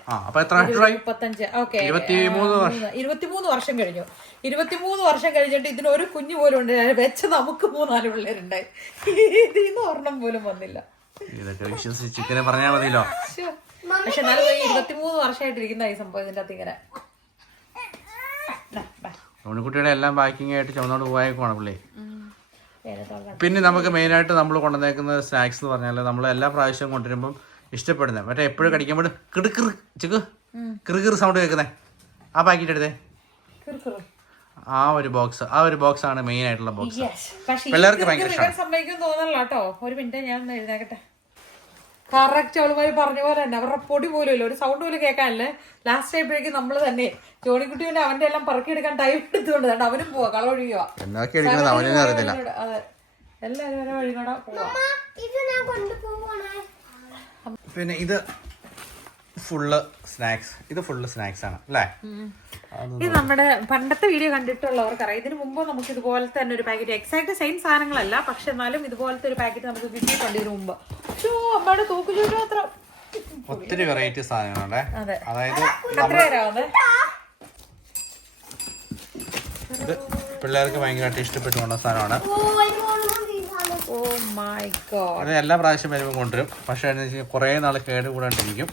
35. ഓക്കെ, 23 വർഷം കഴിഞ്ഞു. 23 വർഷം കഴിഞ്ഞിട്ട് ഇതിനൊരു കുഞ്ഞു പോലും ഉണ്ട്. വെച്ച നമുക്ക് 3-4 പിള്ളേരുണ്ടായി. ഇതിന്ന് ഒരെണ്ണം പോലും വന്നില്ല. ഇതൊക്കെ വിശ്വസിച്ച് ചിക്കനെ പറഞ്ഞാൽ മതിയല്ലോ. പക്ഷെ എന്നാലും 23 വർഷമായിട്ടിരിക്കുന്ന ഈ സംഭവം ഇതിന്റെ അകത്ത് ഇങ്ങനെ. ഉണ്ണിക്കുട്ടിയുടെ എല്ലാം പാക്കിംഗ് ആയിട്ട് ചുമന്നോണ്ട് പോയേക്കുവാണ് പുള്ളി. പിന്നെ നമുക്ക് മെയിനായിട്ട് നമ്മൾ കൊണ്ടുവന്നേക്കുന്ന സ്നാക്സ് എന്ന് പറഞ്ഞാൽ നമ്മൾ എല്ലാ പ്രാവശ്യവും കൊണ്ടുവരുമ്പം ഇഷ്ടപ്പെടുന്നത് മറ്റേ എപ്പോഴും കടിക്കുമ്പോൾ കിറുകിറ് സൗണ്ട് കേൾക്കുന്നേ ആ പാക്കറ്റ് എടുത്തേ. ആ ഒരു ബോക്സ് ആണ് മെയിൻ ആയിട്ടുള്ള ബോക്സ്. പിള്ളേർക്ക് ഭയങ്കര ഇഷ്ടമാണ്. സംഭവിക്കും തോന്നല്ലോ കേട്ടോ. ഒരു മിനിറ്റ് ഞാൻ ഒന്ന് എഴുതാക്കട്ടെ. കറക്റ്റ് അവളുമാര് പറഞ്ഞ പോലെ തന്നെ അവരുടെ പൊടി പോലും ഇല്ല, ഒരു സൗണ്ട് പോലും കേൾക്കാനല്ലേ. ലാസ്റ്റ് ആയപ്പോഴേക്കും നമ്മൾ തന്നെ ജോണിക്കുട്ടി പിന്നെ അവന്റെ എല്ലാം പറക്കിയെടുക്കാൻ ടൈം എടുത്തുകൊണ്ട് തന്നെ അവനും പോവാ, കളവഴിയുവാ. അതെ, എല്ലാരും ഓരോ വഴികൂടെ പോവാ. പിന്നെ ഇത് ഫുള്ള് സ്നാക്സ് ആണ് അല്ലേ? ഇത് നമ്മുടെ പണ്ടത്തെ വീഡിയോ കണ്ടിട്ടുള്ളവർക്കറിയാം. ഇതിന് മുമ്പ് നമുക്ക് ഇതുപോലെ തന്നെ ഒരു പാക്കറ്റ്, എക്സാക്ട് സെയിം സാധനങ്ങളല്ല, പക്ഷെ എന്നാലും ഇതുപോലത്തെ ഒരു പാക്കറ്റ് നമുക്ക് കിട്ടിയിട്ടുണ്ട് ഇതിനു മുമ്പ്. അമ്മയുടെ തൂക്കുചൂട് മാത്രം ഒത്തിരി വെറൈറ്റി സാധനങ്ങളുണ്ട്. അതായത് ഇത് പിള്ളേർക്ക് ഭയങ്കരമായിട്ട് ഇഷ്ടപ്പെട്ടു കൊണ്ട സാധനമാണ്. അത് എല്ലാ പ്രാവശ്യം വരുമ്പോൾ കൊണ്ടുവരും. പക്ഷെ കുറേ നാൾ കേട് കൂടാണ്ടിരിക്കും.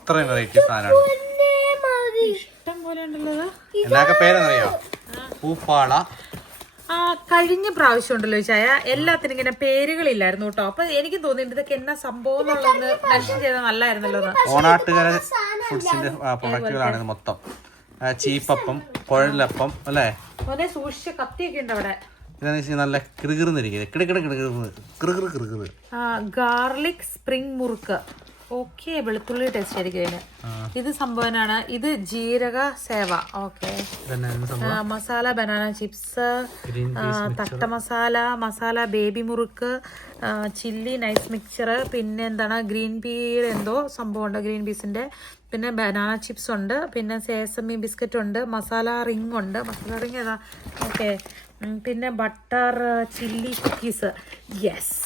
ഇത്രയും വെറൈറ്റി സാധനമാണ്. ഇഷ്ടം പോലെ ഉണ്ടല്ലോ. എന്നൊക്കെ പേരെന്നറിയോ? പൂപ്പാള. കഴിഞ്ഞ പ്രാവശ്യം ഉണ്ടല്ലോ ചായ എല്ലാത്തിനും ഇങ്ങനെ പേരുകളില്ലായിരുന്നു കേട്ടോ. അപ്പൊ എനിക്ക് തോന്നിയിട്ട് ഇതൊക്കെ എന്നാ സംഭവം എന്നുള്ളത് മെൻഷൻ ചെയ്താൽ നല്ലായിരുന്നല്ലോ. ഓണാട്ടുകര ഫുഡ്സിന്റെ പ്രൊഡക്റ്റുകളാണ് ഇത് മൊത്തം. ചീപ്പപ്പം, കുഴലപ്പം അല്ലേ? സൂക്ഷിച്ച കത്തിയൊക്കെ ഉണ്ട് അവിടെ. നല്ല ഗാർലിക് സ്പ്രിംഗ് മുറുക്ക്. ഓക്കെ, വെളുത്തുള്ളി ടേസ്റ്റ് ആയിരിക്കും അതിന്. ഇത് സംഭവനാണ്. ഇത് ജീരക സേവ. ഓക്കെ, മസാല ബനാന ചിപ്സ്, തട്ട masala baby murukku, chilli nice mixer, പിന്നെ എന്താണ് ഗ്രീൻ പീ എന്തോ സംഭവം ഉണ്ട്, ഗ്രീൻ പീസിന്റെ. പിന്നെ ബനാന ചിപ്സ് ഉണ്ട്, പിന്നെ സേസമി ബിസ്ക്കറ്റ് ഉണ്ട്, മസാല റിംഗ് ഉണ്ട്. മസാല റിംഗ് ഏതാ? ഓക്കെ, പിന്നെ ബട്ടർ ചില്ലി കുക്കീസ്. യെസ്,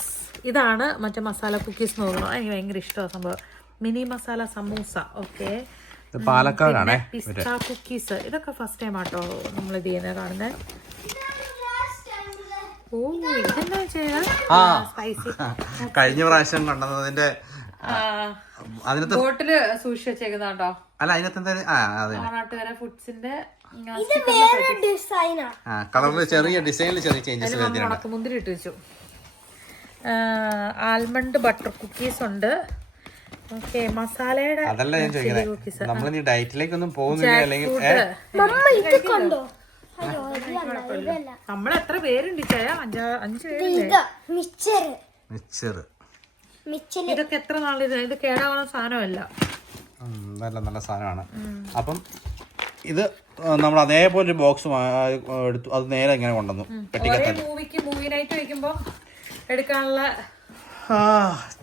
ഇതാണ് മറ്റേ മസാല കുക്കീസ് എന്ന് തോന്നുന്നു. എനിക്ക് ഭയങ്കര ഇഷ്ടമാണ് സംഭവം. മിനി മസാല സമൂസ. ഓക്കെ, പാലക്കാടാണ്. പിസ്ത കുക്കീസ്. ഇതൊക്കെ ഫസ്റ്റ് ടൈം ആട്ടോ നമ്മൾ ഇത് ചെയ്യുന്നത് കാണുന്നത്. ഓ, ഇതെന്താ ചെയ്യാ? സ്പൈസി. കഴിഞ്ഞ പ്രാവശ്യം കണ്ടതിന്റെ അതിനകത്ത് ബോട്ടില് സൂക്ഷിച്ച് വെച്ചേക്കുന്നുണ്ടോ? അല്ല, അതിനകത്ത് ഓണാട്ടുകര ഫുഡ്സിന്റെ കളറില് ചെറിയ ഡിസൈനിൽ ചെറിയ ചേഞ്ചസ് വരുന്നുണ്ട്. മുന്തിരി ഇട്ട് വെച്ചു. ആൽമണ്ട് ബട്ടർ കുക്കീസ് ഉണ്ട്. ഓക്കെ, മസാലയുടെ അതല്ല ഞാൻ ചോദിക്കുന്നത്. നമ്മൾ ഡയറ്റിലേക്കൊന്നും പോകുന്നില്ല അല്ലെങ്കിൽ നമ്മൾ എത്ര പേരുണ്ട് ചായ? 5 പേരുണ്ട്. ഇതൊക്കെ എത്ര നാളെ ഇത് കേടാവുന്ന സാധനമല്ല. നല്ല സാധനമാണ്. അപ്പം ഇത് നമ്മൾ അതേപോലെ ഒരു ബോക്സ് എടുത്തു. അത് നേരെ ഇങ്ങനെ കൊണ്ടുവന്നു മൂവി നൈറ്റ് വെക്കുമ്പോ എടുക്കാനുള്ള.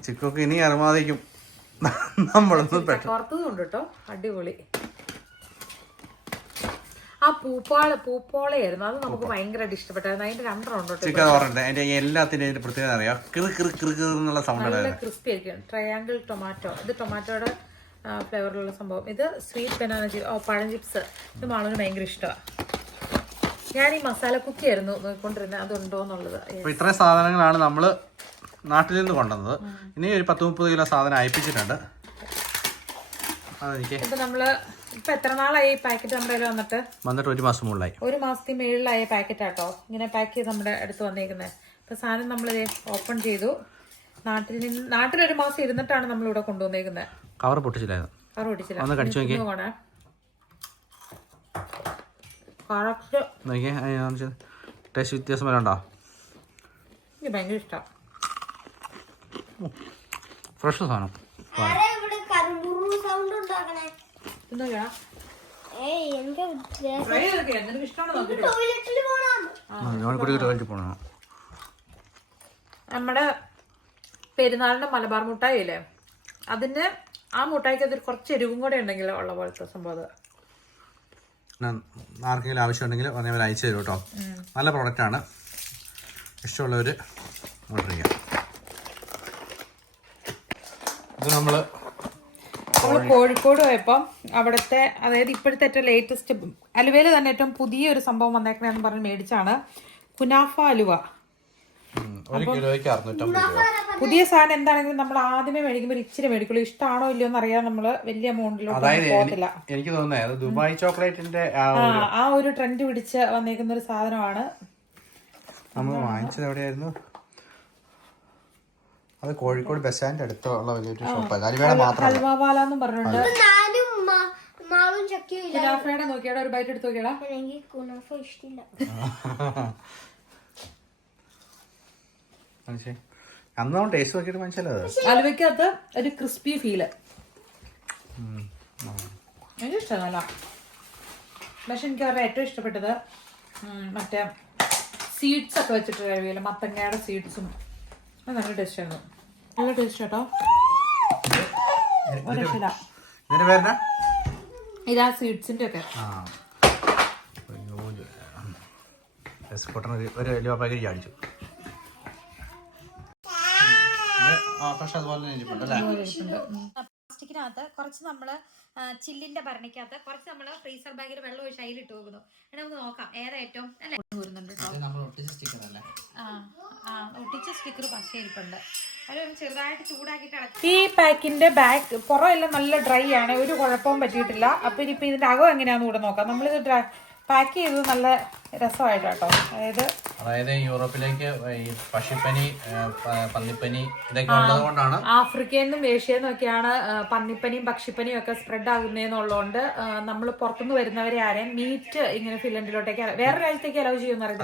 ചിക്കൊക്കെ ഇനി അറിയാതിരിക്കും നമ്മളൊന്നും പുറത്തുണ്ട് കേട്ടോ. അടിപൊളി. ആ പൂപ്പോളയായിരുന്നു, അത് നമുക്ക് ഭയങ്കരമായിട്ട് ഇഷ്ടപ്പെട്ടായിരുന്നു. അതിന്റെ 2 ഉണ്ട് ചിക്കൻ ഓറഞ്ച്. അതിന്റെ എല്ലാത്തിനും പ്രത്യേകത അറിയാം. എന്നുള്ള സൗണ്ട് നല്ല ക്രിസ്പി ആയിരിക്കും. Triangle tomato. ഇത് ടൊമാറ്റോയുടെ ഫ്ലേവറിലുള്ള സംഭവം. ഇത് സ്വീറ്റ് ബനാന പഴം ചിപ്സ്. ഇത് മാളൂന് ഭയങ്കര ഇഷ്ടമാണ്. ഞാൻ ഈ മസാല കുക്കി ആയിരുന്നു നോക്കിക്കൊണ്ടിരുന്നത്, അതുണ്ടോ എന്നുള്ളത്. ഇത്രയും സാധനങ്ങളാണ് നമ്മള് നാട്ടിൽ നിന്ന് കൊണ്ടുവന്നത്. ഇനി ഒരു 10-30 കിലോ സാധനം അയപ്പിച്ചിട്ടുണ്ട്. അതെനിക്ക് ഇപ്പൊ നമ്മള് ഇപ്പൊ എത്ര നാളായി പാക്കറ്റ് നമ്മുടെ കയ്യിൽ വന്നിട്ട്? 1 മാസം മുകളിലായി. 1 മാസത്തിന് മേളിലായ പാക്കറ്റ് ആട്ടോ ഇങ്ങനെ പാക്ക് ചെയ്ത് നമ്മുടെ അടുത്ത് വന്നേക്കുന്നത്. ഇപ്പൊ സാധനം നമ്മളിത് ഓപ്പൺ ചെയ്തു. നാട്ടിൽ 1 മാസം ഇരുന്നിട്ടാണ് നമ്മളിവിടെ കൊണ്ടുവന്നേക്കുന്നത്. കവർ പൊട്ടിച്ചില്ലായിരുന്നു. കവർ പൊട്ടിച്ചില്ല. ടേസ്റ്റ് വ്യത്യാസം വരണ്ടോ? എനിക്ക് ഭയങ്കര ഇഷ്ടമാണ്. ഫ്രഷ് സാധനം. എന്താ നമ്മുടെ പെരുന്നാളിന്റെ മലബാർ മുട്ടായി ഇല്ലേ, അതിന് ആ മുട്ടായിക്ക് അതൊരു കുറച്ച് എരിവും കൂടെ ഉണ്ടെങ്കിൽ ഉള്ള പോലത്തെ സംഭവം അത്. ആർക്കെങ്കിലും ആവശ്യമുണ്ടെങ്കിൽ പറഞ്ഞാൽ അയച്ചു തരും കേട്ടോ. നല്ല പ്രോഡക്റ്റാണ്, ഇഷ്ടമുള്ളവർ ഓർഡർ ചെയ്യാം. ഇത് നമ്മൾ കോഴിക്കോട് പോയപ്പം അവിടുത്തെ, അതായത് ഇപ്പോഴത്തെ ഏറ്റവും ലേറ്റസ്റ്റ് അലുവയിൽ തന്നെ ഏറ്റവും പുതിയൊരു സംഭവം വന്നേക്കണെന്ന് പറഞ്ഞ് മേടിച്ചാണ് കുനാഫ അലുവ. 1 കിലോയ്ക്ക് 650 രൂപ. പുതിയ സാധനം എന്താണെങ്കിലും നമ്മൾ ആദ്യമേ മേടിക്കുമ്പോൾ ഇച്ചിരി മേടിക്കുള്ളൂ. ഇഷ്ടമാണോ ഇല്ലയോ എന്ന് അറിയാൻ നമ്മൾ വലിയ എമൗണ്ടിലോട്ട് പോകത്തില്ല. എനിക്ക് തോന്നുന്നത് ദുബായ് ചോക്ലേറ്റിന്റെ ആ ഒരു ട്രെൻഡ് പിടിച്ച് വന്നേക്കുന്ന ഒരു സാധനമാണ്. നമ്മൾ വാങ്ങിച്ചത് എവിടെയായിരുന്നു? അത് കോഴിക്കോട് ബസ് സ്റ്റാൻഡ് അടുത്തുള്ള വലിയൊരു ഷോപ്പാണ്. അലുവയുടെ മാത്രം ഹൽവാവാലെന്നും പറഞ്ഞിട്ടുണ്ട്. ചക്കയും കുനാഫയുടെ നോക്കിയാടാ, ഒരു ബൈറ്റ് എടുത്ത് നോക്കിയാടാ. എനിക്ക് കുനാഫ ഇഷ്ടമില്ല. അന്ന് നമ്മൾ ടേസ്റ്റ് നോക്കിയിട്ട് മനസ്സിലത് അലുവയ്ക്കകത്ത് ഒരു ക്രിസ്പി ഫീല് എനിക്ക് ഇഷ്ടമല്ല. പക്ഷെ എനിക്ക് അവരുടെ ഏറ്റവും ഇഷ്ടപ്പെട്ടത് മറ്റേ സീഡ്സ് ഒക്കെ വെച്ചിട്ട് കഴിവില്ല, മത്തങ്ങയുടെ സീഡ്സും. അത് നല്ല ടേസ്റ്റ് ആയിരുന്നു, നല്ല ടേസ്റ്റ് കേട്ടോ. ഇതാ സീഡ്സിന്റെ ഒക്കെ ഒരു പാക്കറ്റ് ചാടിച്ചു. പ്ലാസ്റ്റിക്കിനകത്ത് കുറച്ച് നമ്മള് ചില്ലിന്റെ ഭരണിക്കകത്ത് കുറച്ച് നമ്മള് ഫ്രീസർ ബാഗിൽ വെള്ളം ഒഴിച്ച് അതിലിട്ട് പോകുന്നു. നമുക്ക് നോക്കാം ഏതാ ഏറ്റവും അല്ലെ. ഒട്ടിച്ച സ്റ്റിക്കർ പക്ഷേ ഇരിപ്പുണ്ട്. അതൊന്ന് ചെറുതായിട്ട് ചൂടാക്കിയിട്ട് ഈ പാക്കിന്റെ ബാക്ക് പുറമെല്ലാം നല്ല ഡ്രൈ ആണ്, ഒരു കുഴപ്പവും പറ്റിയിട്ടില്ല. അപ്പൊ ഇനിയിപ്പോ ഇതിന്റെ അകം എങ്ങനെയാന്ന് കൂടെ നോക്കാം. നമ്മളിത് പാക്ക് ചെയ്തത് നല്ല രസമായിട്ടോ. അതായത് യൂറോപ്പിലേക്ക് ഈ പക്ഷിപ്പനി, പന്നിപ്പനി ഇതൊക്കെ ഉള്ളത് കൊണ്ടാണ്, ആഫ്രിക്കയിൽ നിന്നും ഏഷ്യയിൽ നിന്നൊക്കെയാണ് പന്നിപ്പനിയും പക്ഷിപ്പനിയും ഒക്കെ സ്പ്രെഡ് ആകുന്നതെന്നുള്ളതുകൊണ്ട് നമ്മൾ പുറത്തുനിന്ന് വരുന്നവരെ ആരെയും മീറ്റ് ഇങ്ങനെ ഫിൻലൻഡിലോട്ടേക്ക് വേറെ രാജ്യത്തേക്ക് അലോ ചെയ്യുമെന്ന് അറിയില്ല.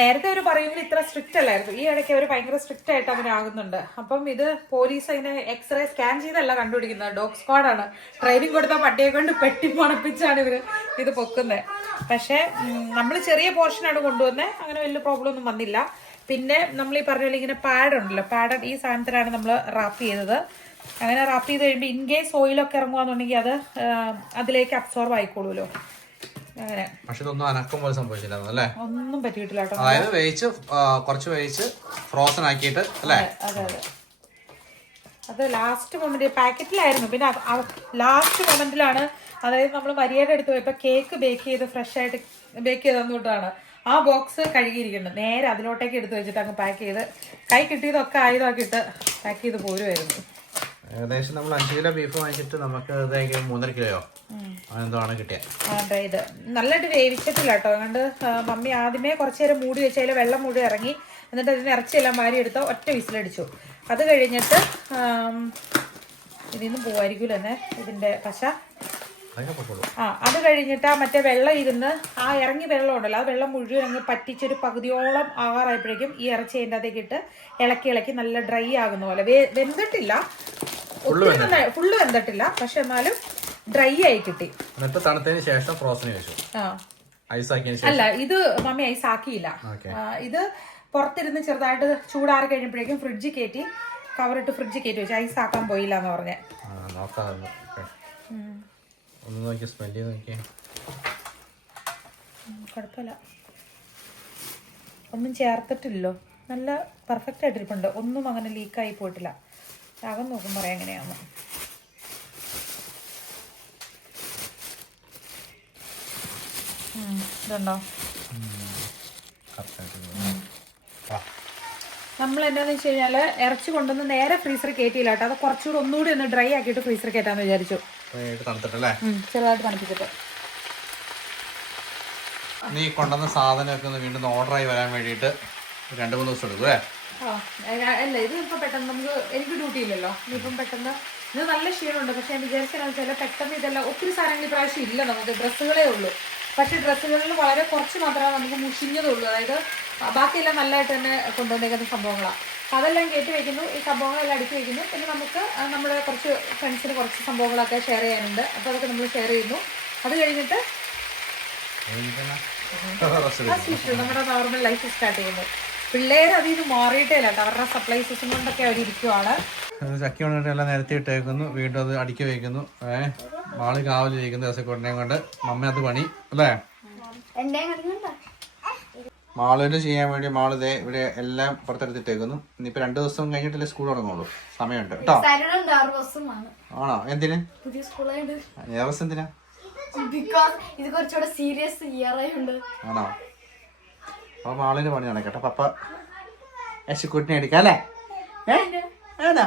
നേരത്തെ അവർ പറയുമെങ്കിൽ ഇത്ര സ്ട്രിക്റ്റ് അല്ലായിരുന്നു. ഈ ഇടയ്ക്ക് അവർ ഭയങ്കര സ്ട്രിക്റ്റ് ആയിട്ട് അങ്ങനെ ആകുന്നുണ്ട്. അപ്പം ഇത് പോലീസ് അതിനെ എക്സ്റേ സ്കാൻ ചെയ്തല്ല കണ്ടുപിടിക്കുന്നത്, ഡോഗ് സ്ക്വാഡാണ്. ട്രെയിനിങ് കൊടുത്ത പട്ടിയെ കൊണ്ട് പെട്ടി മണപ്പിച്ചാണ് ഇവര് ഇത് പൊക്കുന്നത്. പക്ഷെ നമ്മൾ ചെറിയ പോർഷനാണ് കൊണ്ടുവന്നത്, അങ്ങനെ വലിയ പ്രോബ്ലം ഒന്നും വന്നില്ല. പിന്നെ നമ്മൾ ഈ പറഞ്ഞ പോലെ ഇങ്ങനെ പാഡ് ഉണ്ടല്ലോ, പാഡ് ഈ സാധനത്തിലാണ് നമ്മൾ റാപ്പ് ചെയ്തത്. അങ്ങനെ റാപ്പ് ചെയ്ത് കഴിയുമ്പോൾ ഇൻ കേസ് ഓയിലൊക്കെ ഇറങ്ങുകയെന്നുണ്ടെങ്കിൽ അത് അതിലേക്ക് അബ്സോർബ് ആയിക്കോളൂല്ലോ. അങ്ങനെ പക്ഷെ ഇതൊന്നും അനക്കം പോലെ സംഭവിച്ചില്ല അല്ലേ, ഒന്നും പറ്റിയിട്ടില്ല കേട്ടോ. അതായത് വേവിച്ച് കുറച്ച് വേവിച്ച് ഫ്രോസൺ ആക്കിയിട്ട് അല്ലേ. അതെ അതെ, അത് ലാസ്റ്റ് മൊമെന്റ് പാക്കറ്റിലായിരുന്നു. പിന്നെ ലാസ്റ്റ് മൊമെന്റിലാണ്, അതായത് നമ്മൾ മര്യാദ എടുത്ത് പോയപ്പോൾ കേക്ക് ബേക്ക് ചെയ്ത് ഫ്രഷ് ആയിട്ട് ബേക്ക് ചെയ്ത് തന്നിട്ടാണ് ആ ബോക്സ് കഴുകിയിരിക്കുന്നത്. നേരെ അതിലോട്ടേക്ക് എടുത്ത് വെച്ചിട്ട് അങ്ങ് പാക്ക് ചെയ്ത് കൈ കിട്ടിയതൊക്കെ ആയുധമാക്കിയിട്ട് പാക്ക് ചെയ്ത് പോരുമായിരുന്നു. ഏകദേശം നമ്മൾ 5 കിലോ ബീഫ് വാങ്ങിച്ചിട്ട് നമുക്ക് 3.5 കിലോയോ എന്താണ് കിട്ടിയത്. അതെ, ഇത് നല്ലതായിട്ട് വേവിച്ചിട്ടില്ല കേട്ടോ. അതുകൊണ്ട് മമ്മി ആദ്യമേ കുറച്ച് നേരം മൂടി വെച്ച് അതിൽ വെള്ളം മൂടി ഇറങ്ങി, എന്നിട്ട് അതിന് ഇറച്ചിയെല്ലാം വാരി എടുത്ത് ഒറ്റ വിസിലടിച്ചു. അത് കഴിഞ്ഞിട്ട് ഇതിന്ന് പോവായിരിക്കുമല്ലോ തന്നെ ഇതിന്റെ പശ. അത് കഴിഞ്ഞിട്ട് ആ മറ്റേ വെള്ളം ഇരുന്ന് ആ ഇറങ്ങി വെള്ളം ഉണ്ടല്ലോ, ആ വെള്ളം മുഴുവൻ അങ്ങ് പറ്റിച്ചൊരു പകുതിയോളം ആകാറായപ്പോഴേക്കും ഈ ഇറച്ചി അതിൻ്റെ അകത്തേക്ക് ഇട്ട് ഇളക്കി നല്ല ഡ്രൈ ആകുന്ന പോലെ. വെന്തിട്ടില്ല, ഫുള്ള് വെന്തിട്ടില്ല, പക്ഷെ എന്നാലും ഡ്രൈ ആയി കിട്ടി. തണുത്തതിന് ശേഷം അല്ല, ഇത് മമ്മി ഐസ് ആക്കിയില്ല. ഇത് പുറത്തിരുന്ന് ചെറുതായിട്ട് ചൂടാറി കഴിഞ്ഞപ്പോഴേക്കും ഫ്രിഡ്ജിൽ കയറ്റി കവറിട്ട് ഫ്രിഡ്ജിൽ കയറ്റി വെച്ചു. ഐസ് ആക്കാൻ പോയില്ല എന്ന് പറഞ്ഞേ. കുഴപ്പമില്ല, ഒന്നും ചേർത്തിട്ടില്ലല്ലോ, നല്ല പെർഫെക്റ്റ് ആയിട്ടിരിപ്പുണ്ട്, ഒന്നും അങ്ങനെ ലീക്കായി പോയിട്ടില്ല. അകം നോക്കും പറയാം എങ്ങനെയാന്ന്. ഇതുണ്ടോ? നമ്മൾ എന്താന്ന് വെച്ച് കഴിഞ്ഞാൽ ഇറച്ചി കൊണ്ടുവന്ന് നേരെ ഫ്രീസറിൽ കയറ്റിയില്ല കേട്ടോ. അത് കുറച്ചുകൂടി ഒന്നുകൂടി ഒന്ന് ഡ്രൈ ആക്കിയിട്ട് ഫ്രീസറിൽ കയറ്റാന്ന് വിചാരിച്ചു, ചെറുതായിട്ട് തണുപ്പിച്ചിട്ട്. നീ കൊണ്ടുവന്ന സാധനമൊക്കെ ഒന്ന് വീണ്ടും ഓർഡറായി വരാൻ വേണ്ടിയിട്ട് 2-3 ദിവസം എടുക്കും അല്ലേ? അല്ല, ഇത് ഇപ്പം പെട്ടെന്ന് എനിക്ക് ഡ്യൂട്ടി ഇല്ലല്ലോ. ഇനിയിപ്പം പെട്ടെന്ന് ഇത് നല്ല ക്ഷീണമുണ്ട്. പക്ഷെ ഞാൻ വിചാരിച്ചാൽ പെട്ടെന്ന് ഇതെല്ലാം ഒത്തിരി സാധനങ്ങൾ ഇപ്രാവശ്യം ഇല്ല, നമുക്ക് ഡ്രസ്സുകളേ ഉള്ളൂ. പക്ഷെ ഡ്രസ്സുകളിൽ വളരെ കുറച്ച് മാത്രമേ നമുക്ക് മുഷിഞ്ഞതുള്ളൂ. അതായത് ബാക്കിയെല്ലാം നല്ലതായിട്ട് തന്നെ കൊണ്ടുവന്നേക്കുന്ന സംഭവങ്ങളാണ്. അതെല്ലാം കയറ്റി വെക്കുന്നു, ഈ സംഭവങ്ങളെല്ലാം അടുക്കി വെക്കുന്നു. പിന്നെ നമുക്ക് നമ്മുടെ കുറച്ച് ഫ്രണ്ട്സിന് കുറച്ച് സംഭവങ്ങളൊക്കെ ഷെയർ ചെയ്യാനുണ്ട്. അപ്പോൾ അതൊക്കെ നമ്മൾ ഷെയർ ചെയ്യുന്നു. അത് കഴിഞ്ഞിട്ട് നമ്മുടെ നോർമൽ ലൈഫ് സ്റ്റാർട്ട് ചെയ്യുന്നു. പിള്ളേർ അതിൽ നിന്ന് മാറിയിട്ടേ ഇല്ല. അവരുടെ സപ്ലൈസസും കൊണ്ടൊക്കെ അവർ ഇരിക്കുവാണ്. ചക്കി കൊണ്ടിട്ട് എല്ലാം നിരത്തി ഇട്ടേക്കുന്നു. വീണ്ടും അത് അടുക്കി വെക്കുന്നു. മാള് കാവലിരിക്കുന്നു രസക്കൊണ്ടിനെയും കൊണ്ട്. മമ്മ അത് പണി അല്ലേ? മാളിന് ചെയ്യാൻ വേണ്ടി മാള് ഇതേ ഇവിടെ എല്ലാം പുറത്തെടുത്തിട്ടേക്കുന്നു. ഇനിയിപ്പോ 2 ദിവസം കഴിഞ്ഞിട്ടല്ലേ സ്കൂൾ തുടങ്ങുള്ളൂ. സമയമുണ്ട് കേട്ടോ. ആണോ? എന്തിന് നേർവസ് എന്തിനാ? ഇത് കുറച്ചുകൂടെ സീരിയസ് ഇയർ ആയുണ്ട്. ആണോ? അപ്പൊ മാളിന് പണി നടക്കട്ടെ. പപ്പ യശുക്കുട്ടിനെ എടുക്കാം അല്ലേ? ആണോ?